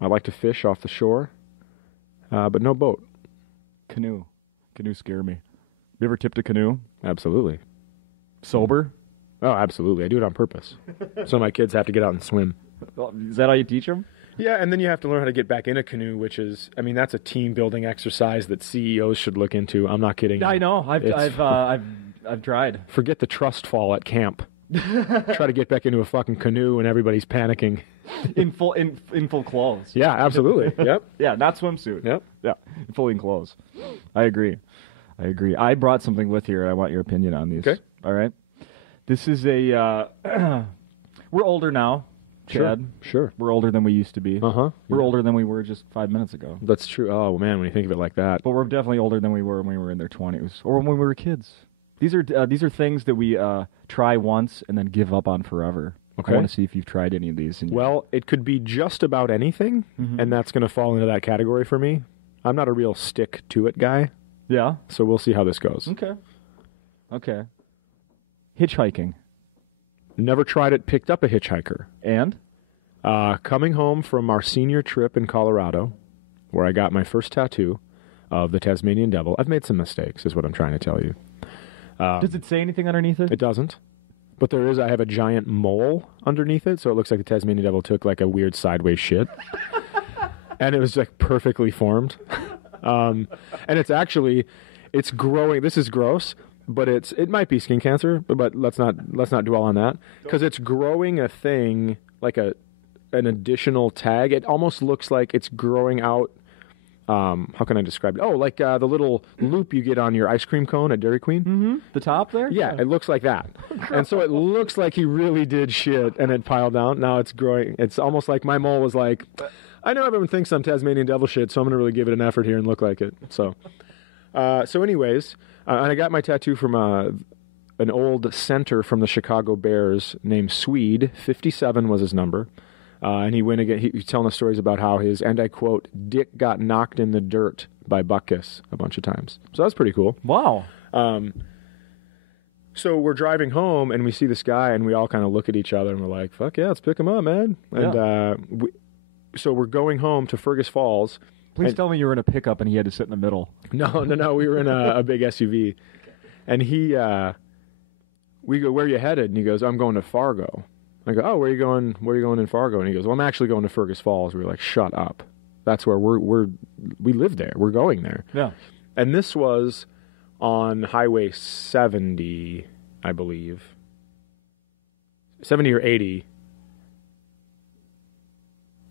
like to fish off the shore, but no boat. Canoe. Canoe scare me. You ever tipped a canoe? Absolutely. Sober? Oh, absolutely. I do it on purpose. So my kids have to get out and swim. Is that how you teach them? Yeah, and then you have to learn how to get back in a canoe, which is, that's a team-building exercise that CEOs should look into. I'm not kidding. I know. I've tried. Forget the trust fall at camp. Try to get back into a fucking canoe and everybody's panicking. in full clothes. Yeah, absolutely. Yep. Yeah, not swimsuit. Yep. Yeah, fully enclosed. I agree. I brought something with here, and I want your opinion on these. Okay. All right. This is a. We're older now, Chad. Sure. We're older than we used to be. Uh-huh. We're older than we were just 5 minutes ago. That's true. Oh, man, when you think of it like that. But we're definitely older than we were when we were in their 20s, or when we were kids. These are things that we try once and then give up on forever. Okay. I want to see if you've tried any of these. Well, it could be just about anything, and that's going to fall into that category for me. I'm not a real stick-to-it guy. Yeah? So we'll see how this goes. Okay. Hitchhiking. Never tried it, picked up a hitchhiker. And? Coming home from our senior trip in Colorado, where I got my first tattoo of the Tasmanian Devil. I've made some mistakes, is what I'm trying to tell you. Does it say anything underneath it? It doesn't. But I have a giant mole underneath it, so it looks like the Tasmanian Devil took like a weird sideways shit. And it was like perfectly formed. And it's growing. This is gross, but it might be skin cancer, but let's not dwell on that. Because it's growing a thing, like an additional tag. It almost looks like it's growing out. How can I describe it? Oh, like the little loop you get on your ice cream cone at Dairy Queen. Mm-hmm. The top there? Yeah, it looks like that. And so it looks like he really did shit and it piled down. Now it's growing. It's almost like my mole was like, I know everyone thinks I'm Tasmanian Devil shit, so I'm going to really give it an effort here and look like it. So anyways, and I got my tattoo from an old center from the Chicago Bears named Swede. 57 was his number. And he went again. He's telling us stories about how his, and I quote, dick got knocked in the dirt by Butkus a bunch of times. So that's pretty cool. Wow. So we're driving home and we see this guy and we all kind of look at each other and we're like, fuck yeah, let's pick him up, man. And so we're going home to Fergus Falls. Please tell me you were in a pickup and he had to sit in the middle. No. We were in a big SUV. And we go, where are you headed? And he goes, I'm going to Fargo. I go, oh, where are you going in Fargo? And he goes, well, I'm actually going to Fergus Falls. We were like, shut up. That's where we live there. We're going there. Yeah. And this was on Highway 70, I believe. 70 or 80.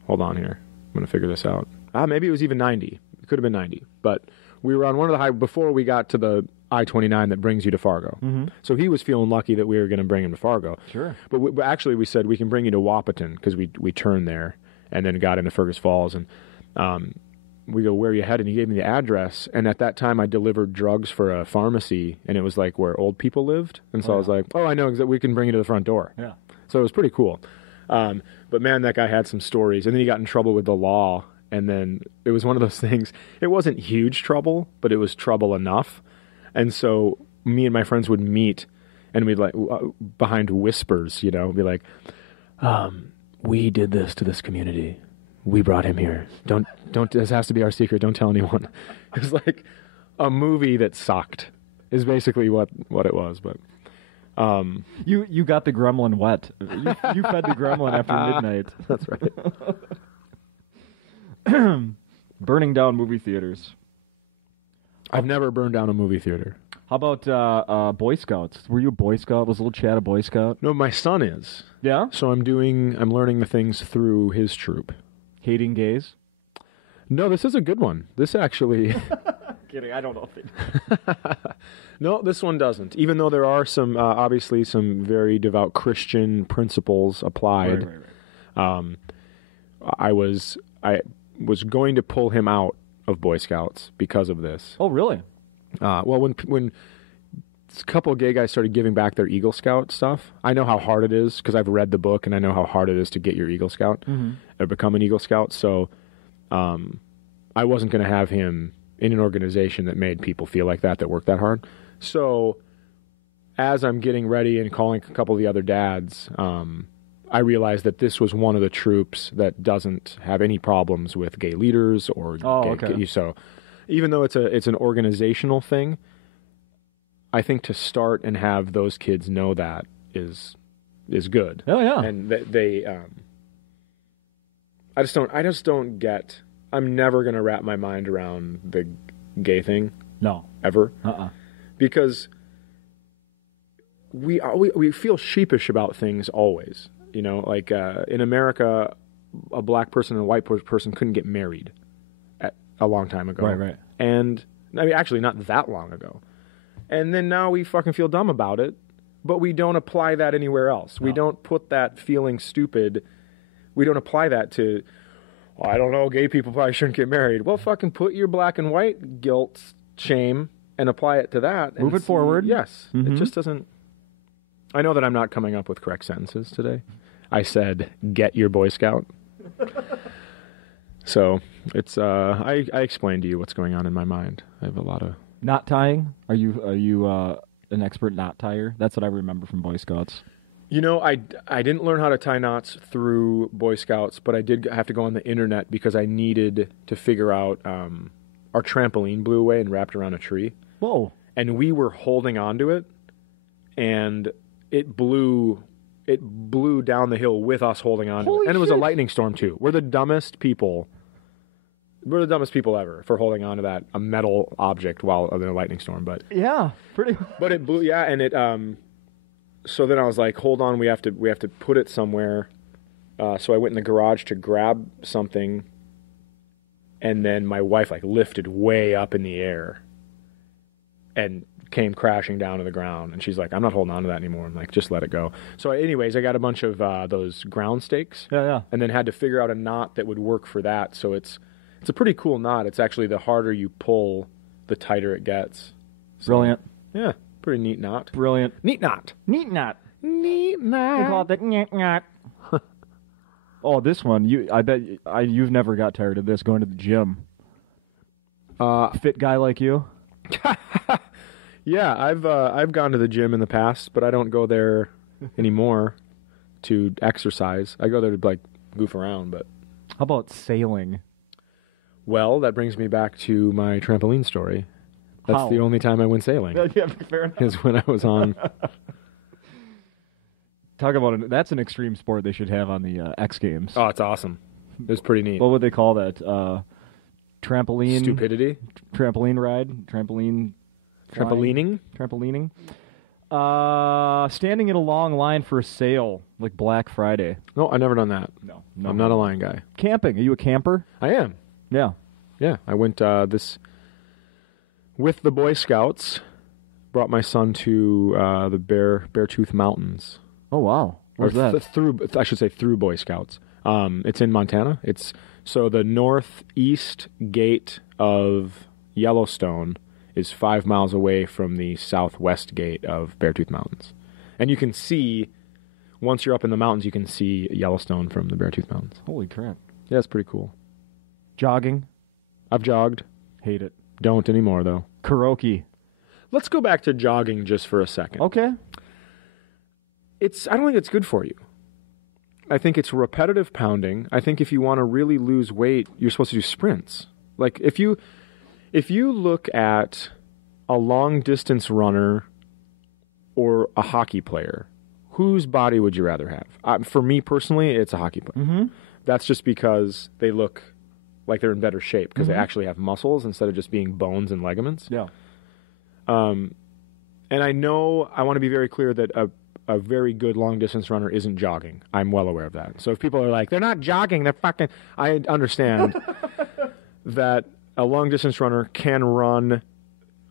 Hold on here. I'm going to figure this out. Maybe it was even 90. It could have been 90. But we were on one of the before we got to the I-29 that brings you to Fargo. Mm-hmm. So he was feeling lucky that we were going to bring him to Fargo. Sure. But actually we said we can bring you to Wahpeton because we turned there and then got into Fergus Falls. And we go, where are you headed? And he gave me the address. And at that time I delivered drugs for a pharmacy and it was like where old people lived. And so I was like, oh, I know, we can bring you to the front door. Yeah. So it was pretty cool. But man, that guy had some stories. And then he got in trouble with the law. And then it was one of those things. It wasn't huge trouble, but it was trouble enough. And so me and my friends would meet and we'd like behind whispers, be like, we did this to this community. We brought him here. Don't, this has to be our secret. Don't tell anyone. It was like a movie that sucked is basically what it was. But, you got the gremlin wet. You fed the gremlin after midnight. That's right. Burning down movie theaters. I've never burned down a movie theater. How about Boy Scouts? Were you a Boy Scout? Was a little Chad a Boy Scout? No, my son is. Yeah? So I'm learning the things through his troop. Hating gays? No, this is a good one. This actually... Kidding, I don't know if it... No, this one doesn't. Even though there are some, obviously, some very devout Christian principles applied. I was going to pull him out of Boy Scouts because of this. Oh, really? Well, when a couple of gay guys started giving back their Eagle Scout stuff, I know how hard it is because I've read the book and I know how hard it is to get your Eagle Scout or become an Eagle Scout. So I wasn't going to have him in an organization that made people feel like that worked that hard. So as I'm getting ready and calling a couple of the other dads, I realized that this was one of the troops that doesn't have any problems with gay leaders or gay. So even though it's an organizational thing, I think to start and have those kids know that is good. Oh yeah. And they I just don't get. I'm never going to wrap my mind around the gay thing. No. Ever. Because we feel sheepish about things always. You know, like in America, a black person and a white person couldn't get married a long time ago. Right. And I mean, actually, not that long ago. And then now we fucking feel dumb about it, but we don't apply that anywhere else. No. We don't put that feeling stupid. We don't apply that to, I don't know, gay people probably shouldn't get married. Well, fucking put your black and white guilt, shame, and apply it to that. Move it forward. Yes. It just doesn't. I know that I'm not coming up with correct sentences today. I said, get your Boy Scout. So it's I explained to you what's going on in my mind. I have a lot of knot tying. Are you an expert knot tier? That's what I remember from Boy Scouts. You know, I didn't learn how to tie knots through Boy Scouts, but I did have to go on the internet because I needed to figure out our trampoline blew away and wrapped around a tree. Whoa! And we were holding on to it, and it blew down the hill with us holding on to it. And it was a lightning storm too. We're the dumbest people ever for holding on to a metal object while in a lightning storm. But yeah, pretty. But it blew. Yeah, and it. So then I was like, hold on, we have to put it somewhere. So I went in the garage to grab something, and then my wife lifted way up in the air, and came crashing down to the ground. And she's like, I'm not holding on to that anymore. I'm like, just let it go. So anyways, I got a bunch of those ground stakes. Yeah. And then had to figure out a knot that would work for that. So it's a pretty cool knot. It's actually the harder you pull, the tighter it gets. So, brilliant. Yeah, pretty neat knot. Brilliant. Neat knot. Neat knot. Neat knot. They call it the neat knot. Oh, this one. I bet you've never got tired of this, going to the gym. Fit guy like you? Yeah, I've gone to the gym in the past, but I don't go there anymore to exercise. I go there to goof around. But how about sailing? Well, that brings me back to my trampoline story. That's the only time I went sailing. Yeah, fair enough. Is when I was on. Talk about that's an extreme sport they should have on the X Games. Oh, it's awesome. It's pretty neat. What would they call that? Trampoline stupidity. Trampoline ride. Trampolining. Standing in a long line for a sale like Black Friday. No, I've never done that. No, I'm not a line guy. Camping. Are you a camper? I am. Yeah. I went with the Boy Scouts. Brought my son to the Beartooth Mountains. Oh wow! Where's that? Through Boy Scouts. It's in Montana. It's the northeast gate of Yellowstone is 5 miles away from the southwest gate of Beartooth Mountains. And you can see, once you're up in the mountains, you can see Yellowstone from the Beartooth Mountains. Holy crap. Yeah, it's pretty cool. Jogging? I've jogged. Hate it. Don't anymore, though. Karaoke. Let's go back to jogging just for a second. Okay. I don't think it's good for you. I think it's repetitive pounding. I think if you want to really lose weight, you're supposed to do sprints. Like, if you look at a long-distance runner or a hockey player, whose body would you rather have? For me personally, it's a hockey player. Mm-hmm. That's just because they look like they're in better shape because they actually have muscles instead of just being bones and ligaments. Yeah. And I know I want to be very clear that a very good long-distance runner isn't jogging. I'm well aware of that. So if people are like, they're not jogging, they're fucking... I understand that a long-distance runner can run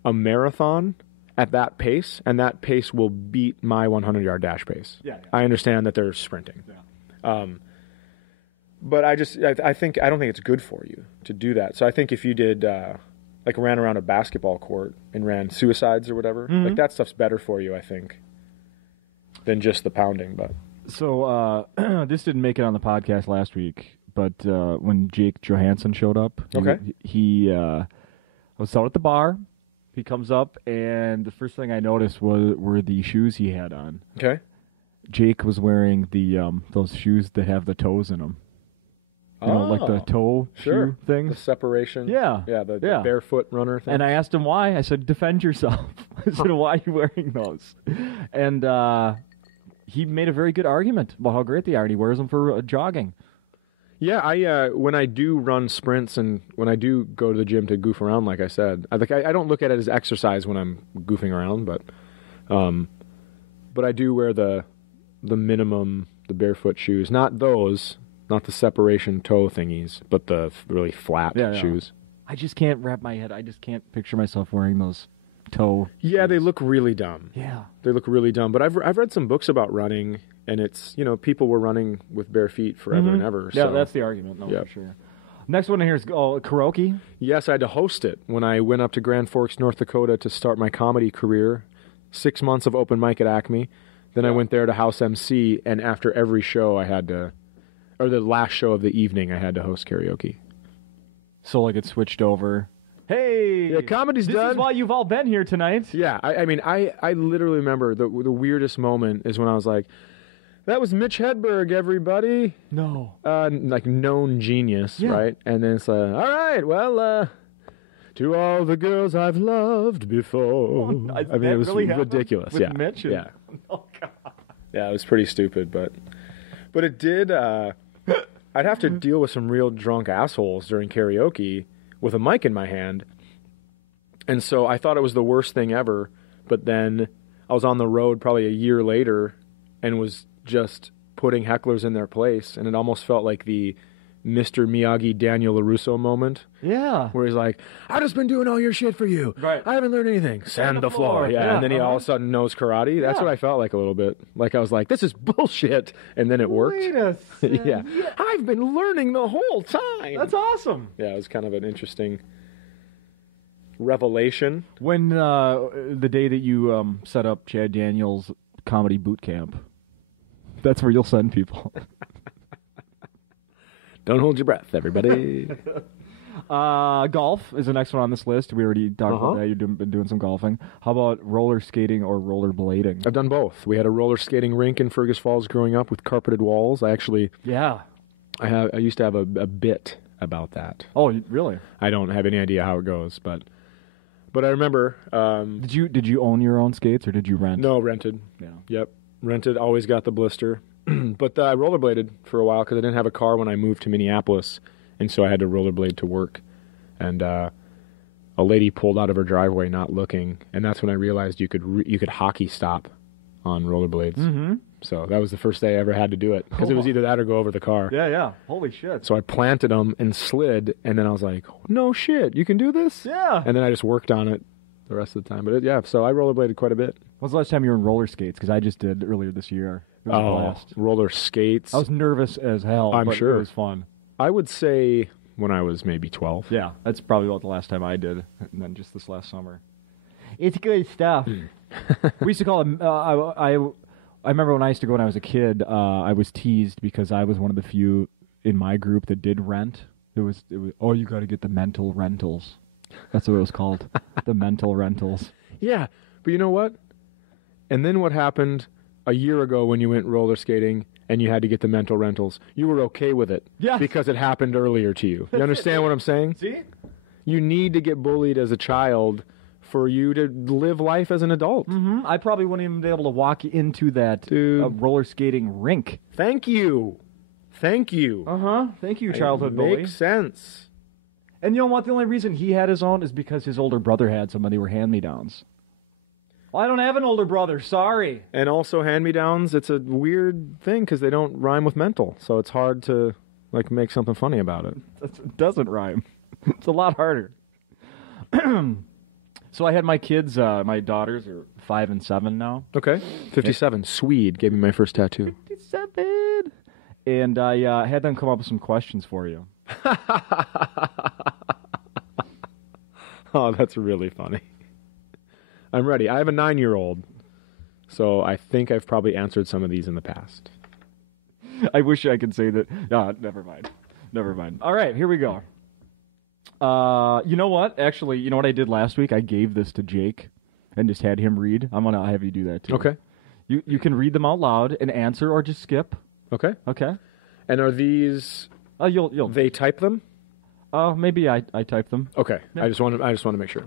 a marathon at that pace, and that pace will beat my 100-yard dash pace. Yeah. I understand that they're sprinting. Yeah. But I think I don't think it's good for you to do that. So I think if you did like ran around a basketball court and ran suicides or whatever, like that stuff's better for you, I think, than just the pounding. But So this didn't make it on the podcast last week, but when Jake Johansson showed up, he was out at the bar. He comes up, and the first thing I noticed were the shoes he had on. Okay. Jake was wearing the those shoes that have the toes in them. You know, like the toe shoe thing. The separation. Yeah. Yeah, the barefoot runner thing. And I asked him why. I said, defend yourself. I said, why are you wearing those? And he made a very good argument about how great they are, and he wears them for jogging. Yeah, I when I do run sprints and when I do go to the gym to goof around, like I said, I don't look at it as exercise when I'm goofing around, but I do wear the minimum, the barefoot shoes. Not those. Not the separation toe thingies, but the really flat shoes. I just can't wrap my head. I just can't picture myself wearing those toe Yeah, shoes. they look really dumb. Yeah. They look really dumb. But I've read some books about running, and it's, people were running with bare feet forever and ever. Yeah, so. that's the argument. No, for sure. Next one here is karaoke. Yes, I had to host it when I went up to Grand Forks, North Dakota to start my comedy career. 6 months of open mic at Acme. Then I went there to house MC, and after every show I had to... Or the last show of the evening, I had to host karaoke. So like it switched over. Hey, yeah, comedy's done. This is why you've all been here tonight. Yeah, I mean, I literally remember the weirdest moment is when I was like, "That was Mitch Hedberg, everybody." No, like known genius, right? And then it's like, "All right, well, to all the girls I've loved before." Oh, I mean, it was really ridiculous. With Mitch and... Yeah. Oh God. Yeah, it was pretty stupid, but it did. I'd have to deal with some real drunk assholes during karaoke with a mic in my hand, and so I thought it was the worst thing ever. But then I was on the road probably a year later and was just putting hecklers in their place, and it almost felt like the Mr. Miyagi Daniel LaRusso moment. Yeah. Where he's like, "I've just been doing all your shit for you. Right. I haven't learned anything. Sand the floor." Yeah. And then he all of a sudden knows karate. That's what I felt like a little bit. Like I was like, this is bullshit. And then it worked. Wait a second. Yeah. I've been learning the whole time. That's awesome. Yeah, it was kind of an interesting revelation. When the day that you set up Chad Daniels Comedy Boot Camp, that's where you'll send people. Don't hold your breath, everybody. Golf is the next one on this list. We already talked about that. You've been doing some golfing. How about roller skating or roller blading? I've done both. We had a roller skating rink in Fergus Falls growing up with carpeted walls. I actually... Yeah. I used to have a bit about that. Oh, really? I don't have any idea how it goes, but I remember... Did you own your own skates, or did you rent? No, rented. Yeah. Yep. Rented, always got the blister. But I rollerbladed for a while because I didn't have a car when I moved to Minneapolis, and so I had to rollerblade to work. And a lady pulled out of her driveway not looking, and that's when I realized you could hockey stop on rollerblades. Mm-hmm. So that was the first day I ever had to do it, because it was either that or go over the car. Yeah. Holy shit. So I planted them and slid, and then I was like, no shit, you can do this? Yeah. And then I just worked on it the rest of the time. But so I rollerbladed quite a bit. When was the last time you were in roller skates? Because I just did earlier this year. It was a blast. Roller skates. I was nervous as hell. I'm sure. It was fun. I would say when I was maybe 12. Yeah, that's probably about the last time I did, and then just this last summer. It's good stuff. We used to call them... I remember when I used to go when I was a kid, I was teased because I was one of the few in my group that did rent. It was you got to get the mental rentals. That's what it was called. The mental rentals. Yeah, but you know what? And then what happened a year ago when you went roller skating and you had to get the mental rentals? You were okay with it. Yes. Because it happened earlier to you. You understand what I'm saying? See? You need to get bullied as a child for you to live life as an adult. Mm-hmm. I probably wouldn't even be able to walk into that roller skating rink. Thank you. Thank you. Thank you, childhood bully. Makes sense. And you know what? The only reason he had his own is because his older brother had some, and they were hand-me-downs. Well, I don't have an older brother. Sorry. And also hand-me-downs, it's a weird thing because they don't rhyme with mental. So it's hard to make something funny about it. It doesn't rhyme. It's a lot harder. So I had my kids, my daughters are 5 and 7 now. Okay. 57. Swede gave me my first tattoo. 57. and I had them come up with some questions for you. Oh, that's really funny. I'm ready. I have a 9-year-old, so I think I've probably answered some of these in the past. I wish I could say that. No, never mind. Never mind. All right, here we go. You know what? Actually, you know what I did last week? I gave this to Jake and just had him read. I'm going to have you do that, too. Okay. You can read them out loud and answer or just skip. Okay. Okay. And are these... You'll. They type them? Maybe I type them. Okay. Yeah. I just want to make sure.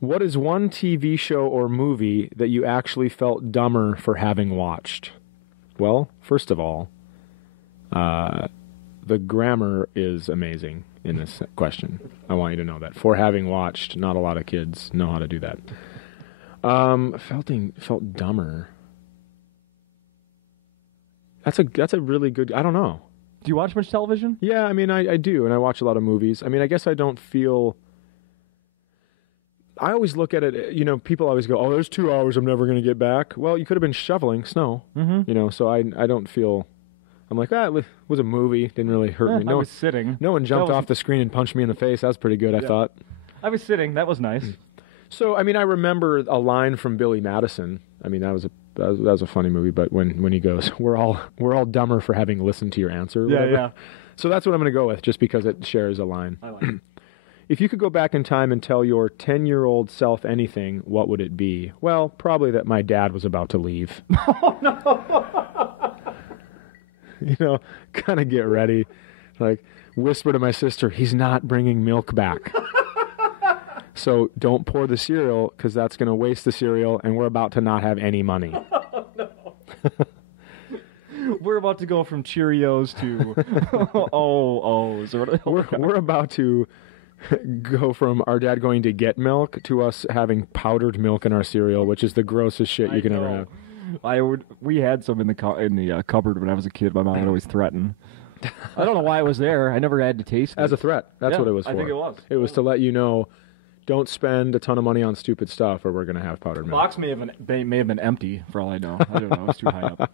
What is one TV show or movie that you actually felt dumber for having watched? Well, first of all, the grammar is amazing in this question. I want you to know that. For having watched, not a lot of kids know how to do that. Felt dumber. That's a really good... I don't know. Do you watch much television? Yeah, I mean, I do, and I watch a lot of movies. I mean, I guess I don't feel... I always look at it, you know, people always go, oh, there's 2 hours I'm never going to get back. Well, you could have been shoveling snow, you know, so I don't feel... I'm like, it was a movie. Didn't really hurt me. I was sitting. No one jumped off the screen and punched me in the face. That was pretty good, I thought. I was sitting. That was nice. So, I mean, I remember a line from Billy Madison. I mean, that was a funny movie, but when he goes, we're all dumber for having listened to your answer. Yeah. So that's what I'm going to go with, just because it shares a line. I like it. If you could go back in time and tell your 10-year-old self anything, what would it be? Well, probably that my dad was about to leave. Oh, no. You know, kind of get ready. Like, whisper to my sister, he's not bringing milk back. So don't pour the cereal, because that's going to waste the cereal, and we're about to not have any money. Oh, no. We're about to go from Cheerios to O's. We're about to go from our dad going to get milk to us having powdered milk in our cereal, which is the grossest shit you can ever have. We had some in the cupboard when I was a kid. My mom would always threaten. I don't know why it was there. I never had to taste it. As a threat. That's what it was for. I think it was. It was to let you know, don't spend a ton of money on stupid stuff or we're going to have powdered milk. The box may have been empty, for all I know. I don't know. It was too high up.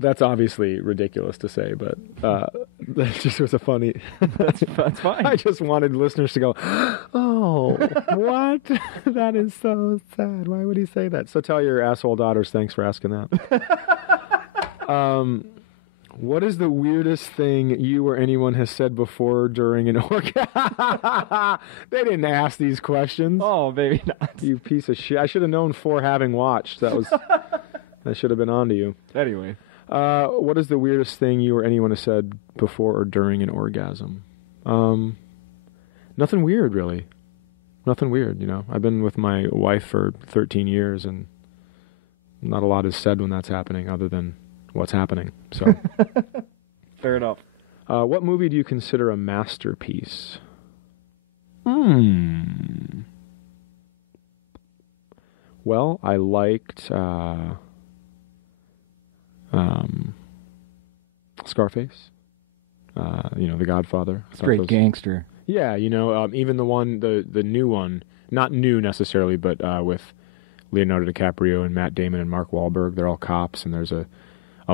That's obviously ridiculous to say, but that just was a funny... That's fine. I just wanted listeners to go, oh, what? That is so sad. Why would he say that? So tell your asshole daughters thanks for asking that. What is the weirdest thing you or anyone has said before, during, an orgasm? They didn't ask these questions. Oh, maybe not. You piece of shit. I should have known for having watched. That should have been on to you. Anyway. What is the weirdest thing you or anyone has said before or during an orgasm? Nothing weird, really. Nothing weird, you know. I've been with my wife for 13 years, and not a lot is said when that's happening other than what's happening. So, fair enough. What movie do you consider a masterpiece? Well, I liked... Scarface, you know, The Godfather. It's great gangster. Yeah, you know, even the new one, not new necessarily, but with Leonardo DiCaprio and Matt Damon and Mark Wahlberg. They're all cops, and there's a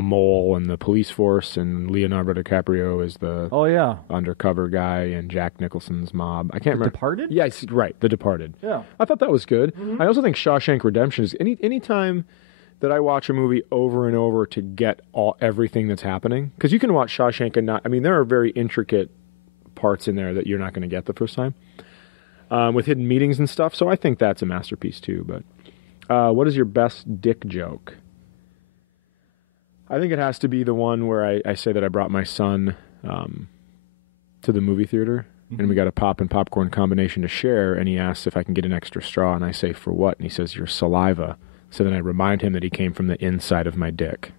mole in the police force, and Leonardo DiCaprio is the undercover guy, and Jack Nicholson's mob. I can't remember. Departed? Yes, right, The Departed. Yeah. I thought that was good. Mm-hmm. I also think Shawshank Redemption is any time that I watch a movie over and over to get everything that's happening. Because you can watch Shawshank and not... I mean, there are very intricate parts in there that you're not going to get the first time. With hidden meanings and stuff. So I think that's a masterpiece too. But what is your best dick joke? I think it has to be the one where I say that I brought my son to the movie theater. Mm-hmm. And we got a pop and popcorn combination to share. And he asks if I can get an extra straw. And I say, for what? And he says, your saliva. So then I remind him that he came from the inside of my dick.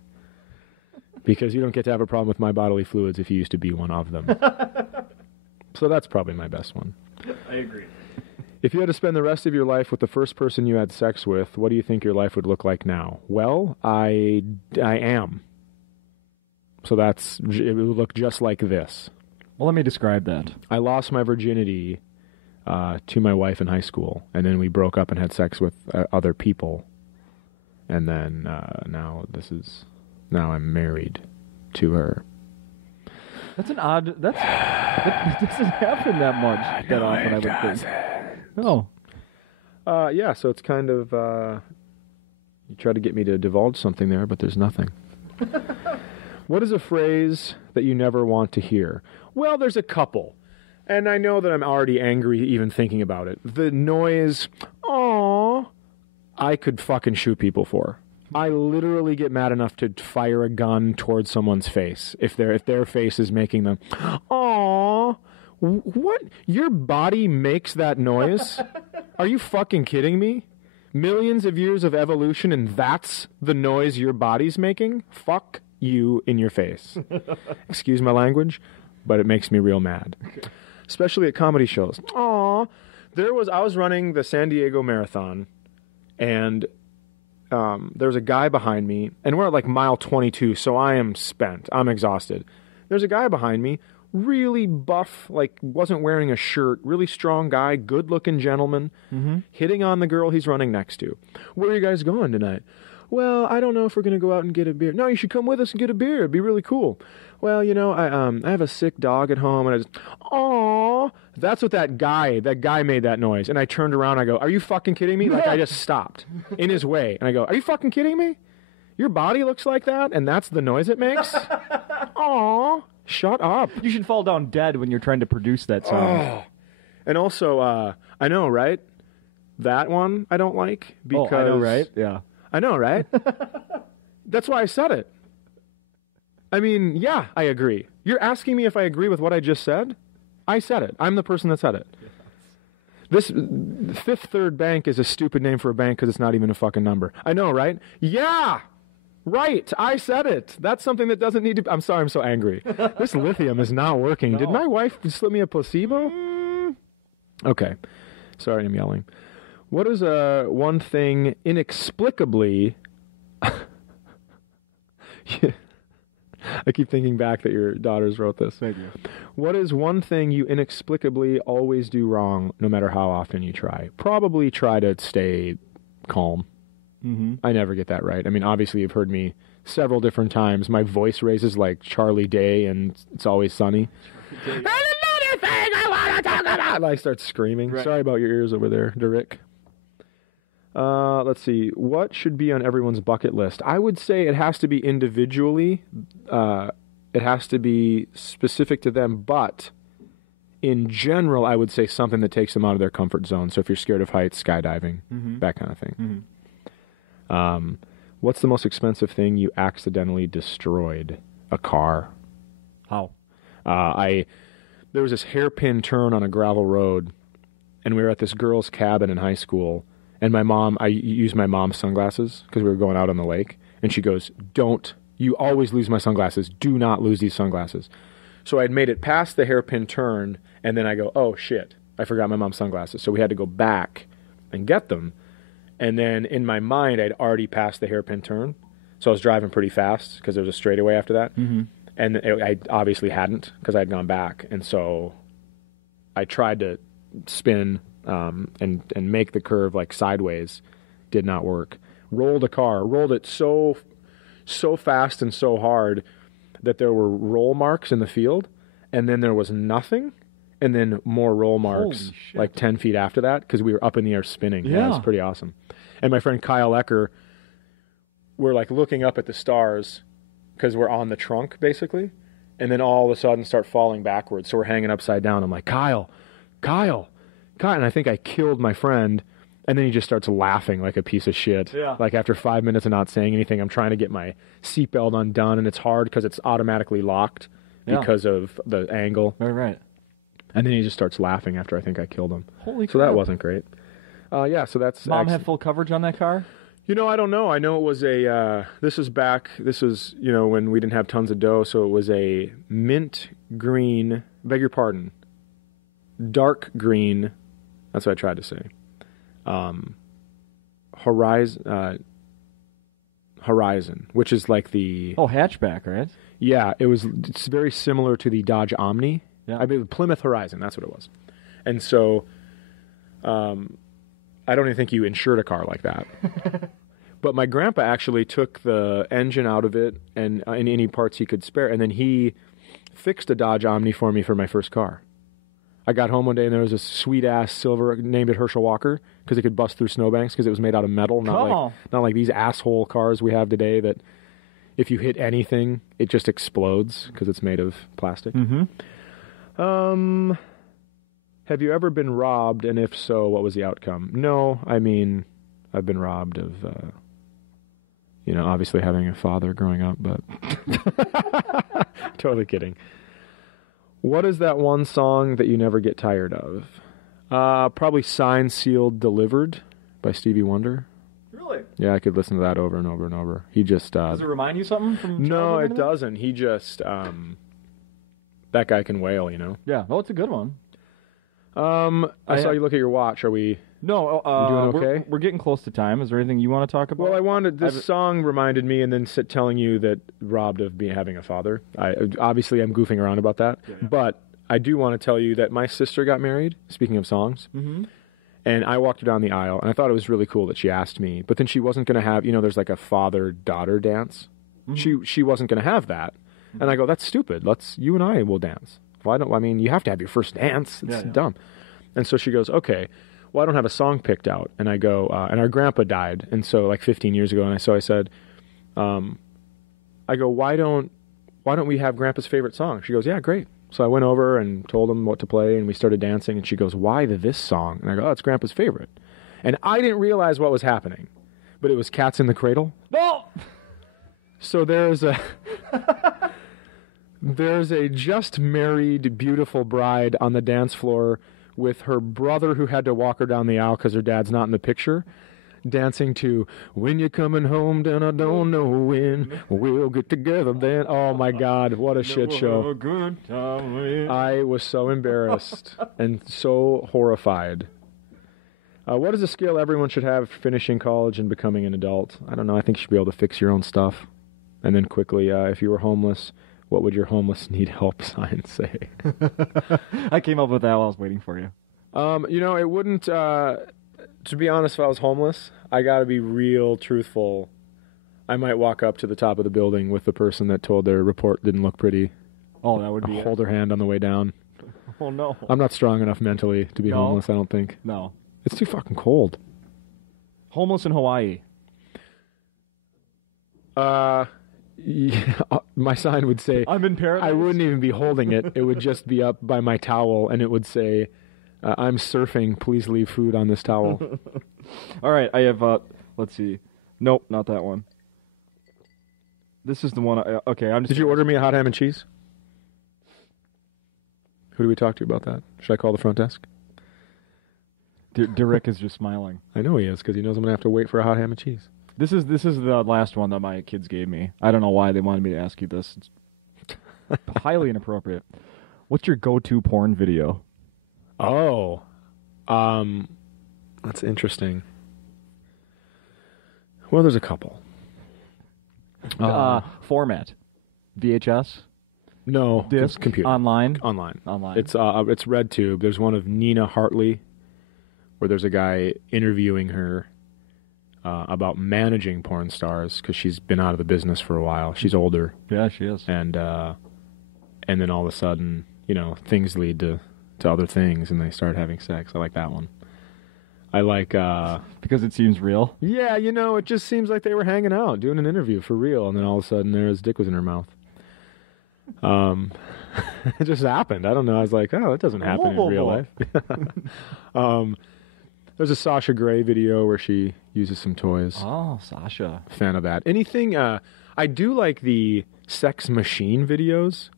Because you don't get to have a problem with my bodily fluids if you used to be one of them. So that's probably my best one. I agree. If you had to spend the rest of your life with the first person you had sex with, what do you think your life would look like now? Well, I am. So it would look just like this. Well, let me describe that. I lost my virginity to my wife in high school, and then we broke up and had sex with other people. And then now I'm married to her. That's an odd. That doesn't happen that much that often. I would think. No. Yeah. So it's kind of you try to get me to divulge something there, but there's nothing. What is a phrase that you never want to hear? Well, there's a couple. And I know that I'm already angry even thinking about it. The noise, "Aw," I could fucking shoot people for. I literally get mad enough to fire a gun towards someone's face if their face is making them, "Aw." What? Your body makes that noise? Are you fucking kidding me? Millions of years of evolution and that's the noise your body's making? Fuck you in your face. Excuse my language, but it makes me real mad. Okay. Especially at comedy shows. Aw. I was running the San Diego Marathon, and there was a guy behind me, and we're at like mile 22, so I am spent. I'm exhausted. There's a guy behind me, really buff, like wasn't wearing a shirt, really strong guy, good-looking gentleman, hitting on the girl he's running next to. "Where are you guys going tonight?" "Well, I don't know if we're going to go out and get a beer." "No, you should come with us and get a beer. It'd be really cool." "Well, I have a sick dog at home," and I just, "Aw." That's what that guy made that noise. And I turned around, I go, "Are you fucking kidding me?" Like, I just stopped in his way. And I go, "Are you fucking kidding me? Your body looks like that, and that's the noise it makes?" Aw, shut up. You should fall down dead when you're trying to produce that sound. Oh. And also, I know, right? That one I don't like because... I know, right? Yeah. I know, right? That's why I said it. I mean, yeah, I agree. You're asking me if I agree with what I just said? I said it. I'm the person that said it. Yes. This Fifth Third Bank is a stupid name for a bank because it's not even a fucking number. I know, right? Yeah! Right! I said it. That's something that doesn't need to... I'm sorry, I'm so angry. This lithium is not working. No. Did my wife slip me a placebo? Okay. Sorry, I'm yelling. What is one thing inexplicably... I keep thinking back that your daughters wrote this. Thank you. What is one thing you inexplicably always do wrong, no matter how often you try? Probably try to stay calm. I never get that right. I mean, obviously, you've heard me several different times. My voice raises like Charlie Day and It's Always Sunny. There's another thing I want to talk about! And I start screaming. Right. Sorry about your ears over there, Derek. Let's see. What should be on everyone's bucket list? I would say it has to be individually. It has to be specific to them. But in general, I would say something that takes them out of their comfort zone. So if you're scared of heights, skydiving, that kind of thing. What's the most expensive thing you accidentally destroyed? A car. How? There was this hairpin turn on a gravel road, and we were at this girl's cabin in high school. And I used my mom's sunglasses because we were going out on the lake. And she goes, you always lose my sunglasses. Do not lose these sunglasses. So I'd made it past the hairpin turn, and then I go, oh, shit, I forgot my mom's sunglasses. So we had to go back and get them. And then in my mind, I'd already passed the hairpin turn. So I was driving pretty fast because there was a straightaway after that. And I obviously hadn't because I'd gone back. And so I tried to spin and make the curve like sideways. Did not work. Rolled it so fast and so hard that there were roll marks in the field, and then there was nothing, and then more roll marks like 10 feet after that because we were up in the air spinning. Yeah, it was pretty awesome. And my friend Kyle Ecker, we're like looking up at the stars because we're on the trunk basically, and then all of a sudden start falling backwards. So we're hanging upside down. I'm like, Kyle, and I think I killed my friend. And then he just starts laughing like a piece of shit. Yeah. Like after 5 minutes of not saying anything, I'm trying to get my seatbelt undone, and it's hard because it's automatically locked because of the angle. Right. And then he just starts laughing after I think I killed him. Holy crap. So that wasn't great. So that's... Mom had full coverage on that car? I don't know. I know it was this was, when we didn't have tons of dough, so it was a mint green, beg your pardon, dark green, that's what I tried to say. Horizon, which is like the... Oh, hatchback, right? Yeah, it's very similar to the Dodge Omni. Yeah. I mean, Plymouth Horizon, that's what it was. And so, I don't even think you insured a car like that. But my grandpa actually took the engine out of it and in any parts he could spare, and then he fixed a Dodge Omni for me for my first car. I got home one day and there was a sweet-ass silver, named it Herschel Walker, because it could bust through snowbanks because it was made out of metal, not like these asshole cars we have today that if you hit anything, it just explodes because it's made of plastic. Mm-hmm. Have you ever been robbed, and if so, what was the outcome? No, I mean, I've been robbed of, obviously having a father growing up, but totally kidding. What is that one song that you never get tired of? Probably Signed, Sealed, Delivered by Stevie Wonder. Really? Yeah, I could listen to that over and over and over. He just... Does it remind you something from childhood? No, it doesn't. He just... that guy can wail, Yeah, well, it's a good one. I saw you look at your watch. Are we... No, you doing okay? We're getting close to time. Is there anything you want to talk about? Well, this song reminded me, and then telling you that robbed of having a father. Obviously, I'm goofing around about that, but I do want to tell you that my sister got married. Speaking of songs, and I walked her down the aisle, and I thought it was really cool that she asked me. But then she wasn't going to have, there's like a father-daughter dance. She wasn't going to have that, and I go, that's stupid. You and I will dance. Why don't? I mean, you have to have your first dance. It's dumb. And so she goes, okay. Well, I don't have a song picked out. And I go, and our grandpa died. And so like 15 years ago. And I said, I go, why don't we have grandpa's favorite song? She goes, yeah, great. So I went over and told him what to play and we started dancing. And she goes, why this song? And I go, oh, it's grandpa's favorite. And I didn't realize what was happening, but it was Cats in the Cradle. No! So there's a just married beautiful bride on the dance floor with her brother who had to walk her down the aisle because her dad's not in the picture, dancing to When You're Coming Home, Then I Don't Know When, We'll Get Together Then. Oh, my God, what a shit show. I was so embarrassed and so horrified. What is a skill everyone should have for finishing college and becoming an adult? I don't know. I think you should be able to fix your own stuff. And then quickly, if you were homeless, what would your homeless need help sign say? I came up with that while I was waiting for you. It wouldn't, to be honest, if I was homeless, I got to be real truthful. I might walk up to the top of the building with the person that told their report didn't look pretty. Oh, that would be hold their hand on the way down. Oh, no. I'm not strong enough mentally to be homeless, I don't think. No. It's too fucking cold. Homeless in Hawaii. Yeah, my sign would say, I'm in paradise. I wouldn't even be holding it. It would just be up by my towel, and it would say, I'm surfing. Please leave food on this towel. All right, I have, let's see. Nope, not that one. This is the one. Did you order me a hot ham and cheese? Who do we talk to about that? Should I call the front desk? Derek is just smiling. I know he is, because he knows I'm going to have to wait for a hot ham and cheese. This is the last one that my kids gave me. I don't know why they wanted me to ask you this. It's highly inappropriate. What's your go-to porn video? Oh, that's interesting. Well, there's a couple. Format, VHS. No, disc, computer, online. It's RedTube. There's one of Nina Hartley, where there's a guy interviewing her. About managing porn stars because she's been out of the business for a while. She's older. Yeah, she is. And then all of a sudden, things lead to other things, and they start having sex. I like that one. I like because it seems real. Yeah, it just seems like they were hanging out, doing an interview for real, and then all of a sudden, his dick was in her mouth. It just happened. I don't know. I was like, oh, that doesn't happen in real life. There's a Sasha Grey video where she uses some toys. Oh, Sasha. Fan of that. Anything, I do like the sex machine videos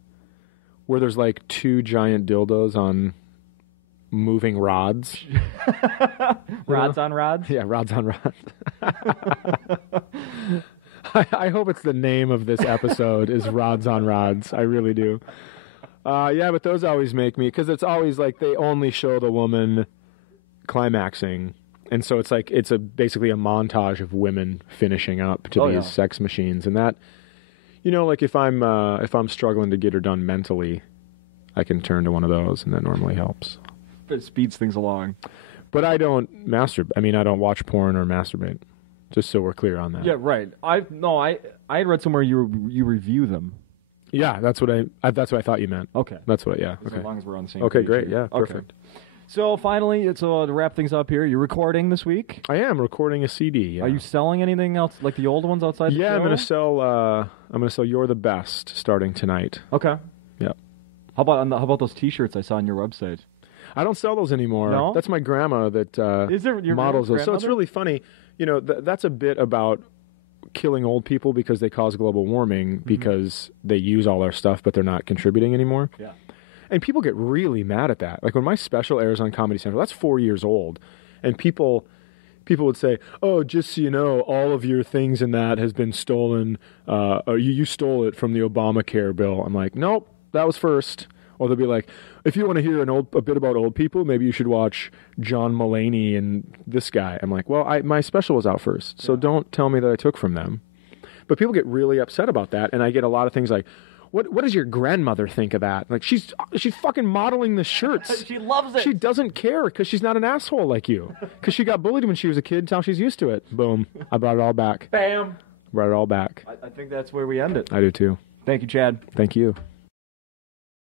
where there's like two giant dildos on moving rods. Rods on rods? Yeah, rods on rods. I hope it's the name of this episode is Rods on Rods. I really do. Yeah, but those always make me, because it's always like they only show the woman climaxing, and so it's like basically a montage of women finishing up to these sex machines, and that, like if I'm struggling to get her done mentally, I can turn to one of those, and that normally helps. It speeds things along. But I don't masturbate. I mean, I don't watch porn or masturbate. just so we're clear on that. Yeah, right. I had read somewhere you review them. Yeah, that's what I thought you meant. Okay. That's what. Yeah. As Okay. long as we're on the same Okay, page great. here. Yeah, perfect. Okay. So finally, to wrap things up here, you're recording this week. I am recording a CD. Yeah. Are you selling anything else like the old ones outside? Yeah, the show? I'm gonna sell "You're the Best" starting tonight. Okay. Yeah. How about those T-shirts I saw on your website? I don't sell those anymore. No? That's my grandma that Is it your models those. So it's grandmother? really funny. You know, that's a bit about killing old people because they cause global warming because they use all our stuff, but they're not contributing anymore. Yeah. And people get really mad at that. Like when my special airs on Comedy Central, that's 4 years old, and people would say, "Oh, just so you know, all of your things in that has been stolen. You stole it from the Obamacare bill." I'm like, "Nope, that was first." Or they'll be like, "If you want to hear a bit about old people, maybe you should watch John Mulaney and this guy." I'm like, "Well, my special was out first, so don't tell me that I took from them." But people get really upset about that, and I get a lot of things like, What does your grandmother think of that? Like she's fucking modeling the shirts. She loves it. She doesn't care because she's not an asshole like you. Because she got bullied when she was a kid. Now she's used to it. Boom. I brought it all back. Bam. Brought it all back. I think that's where we end it. I do too. Thank you, Chad. Thank you.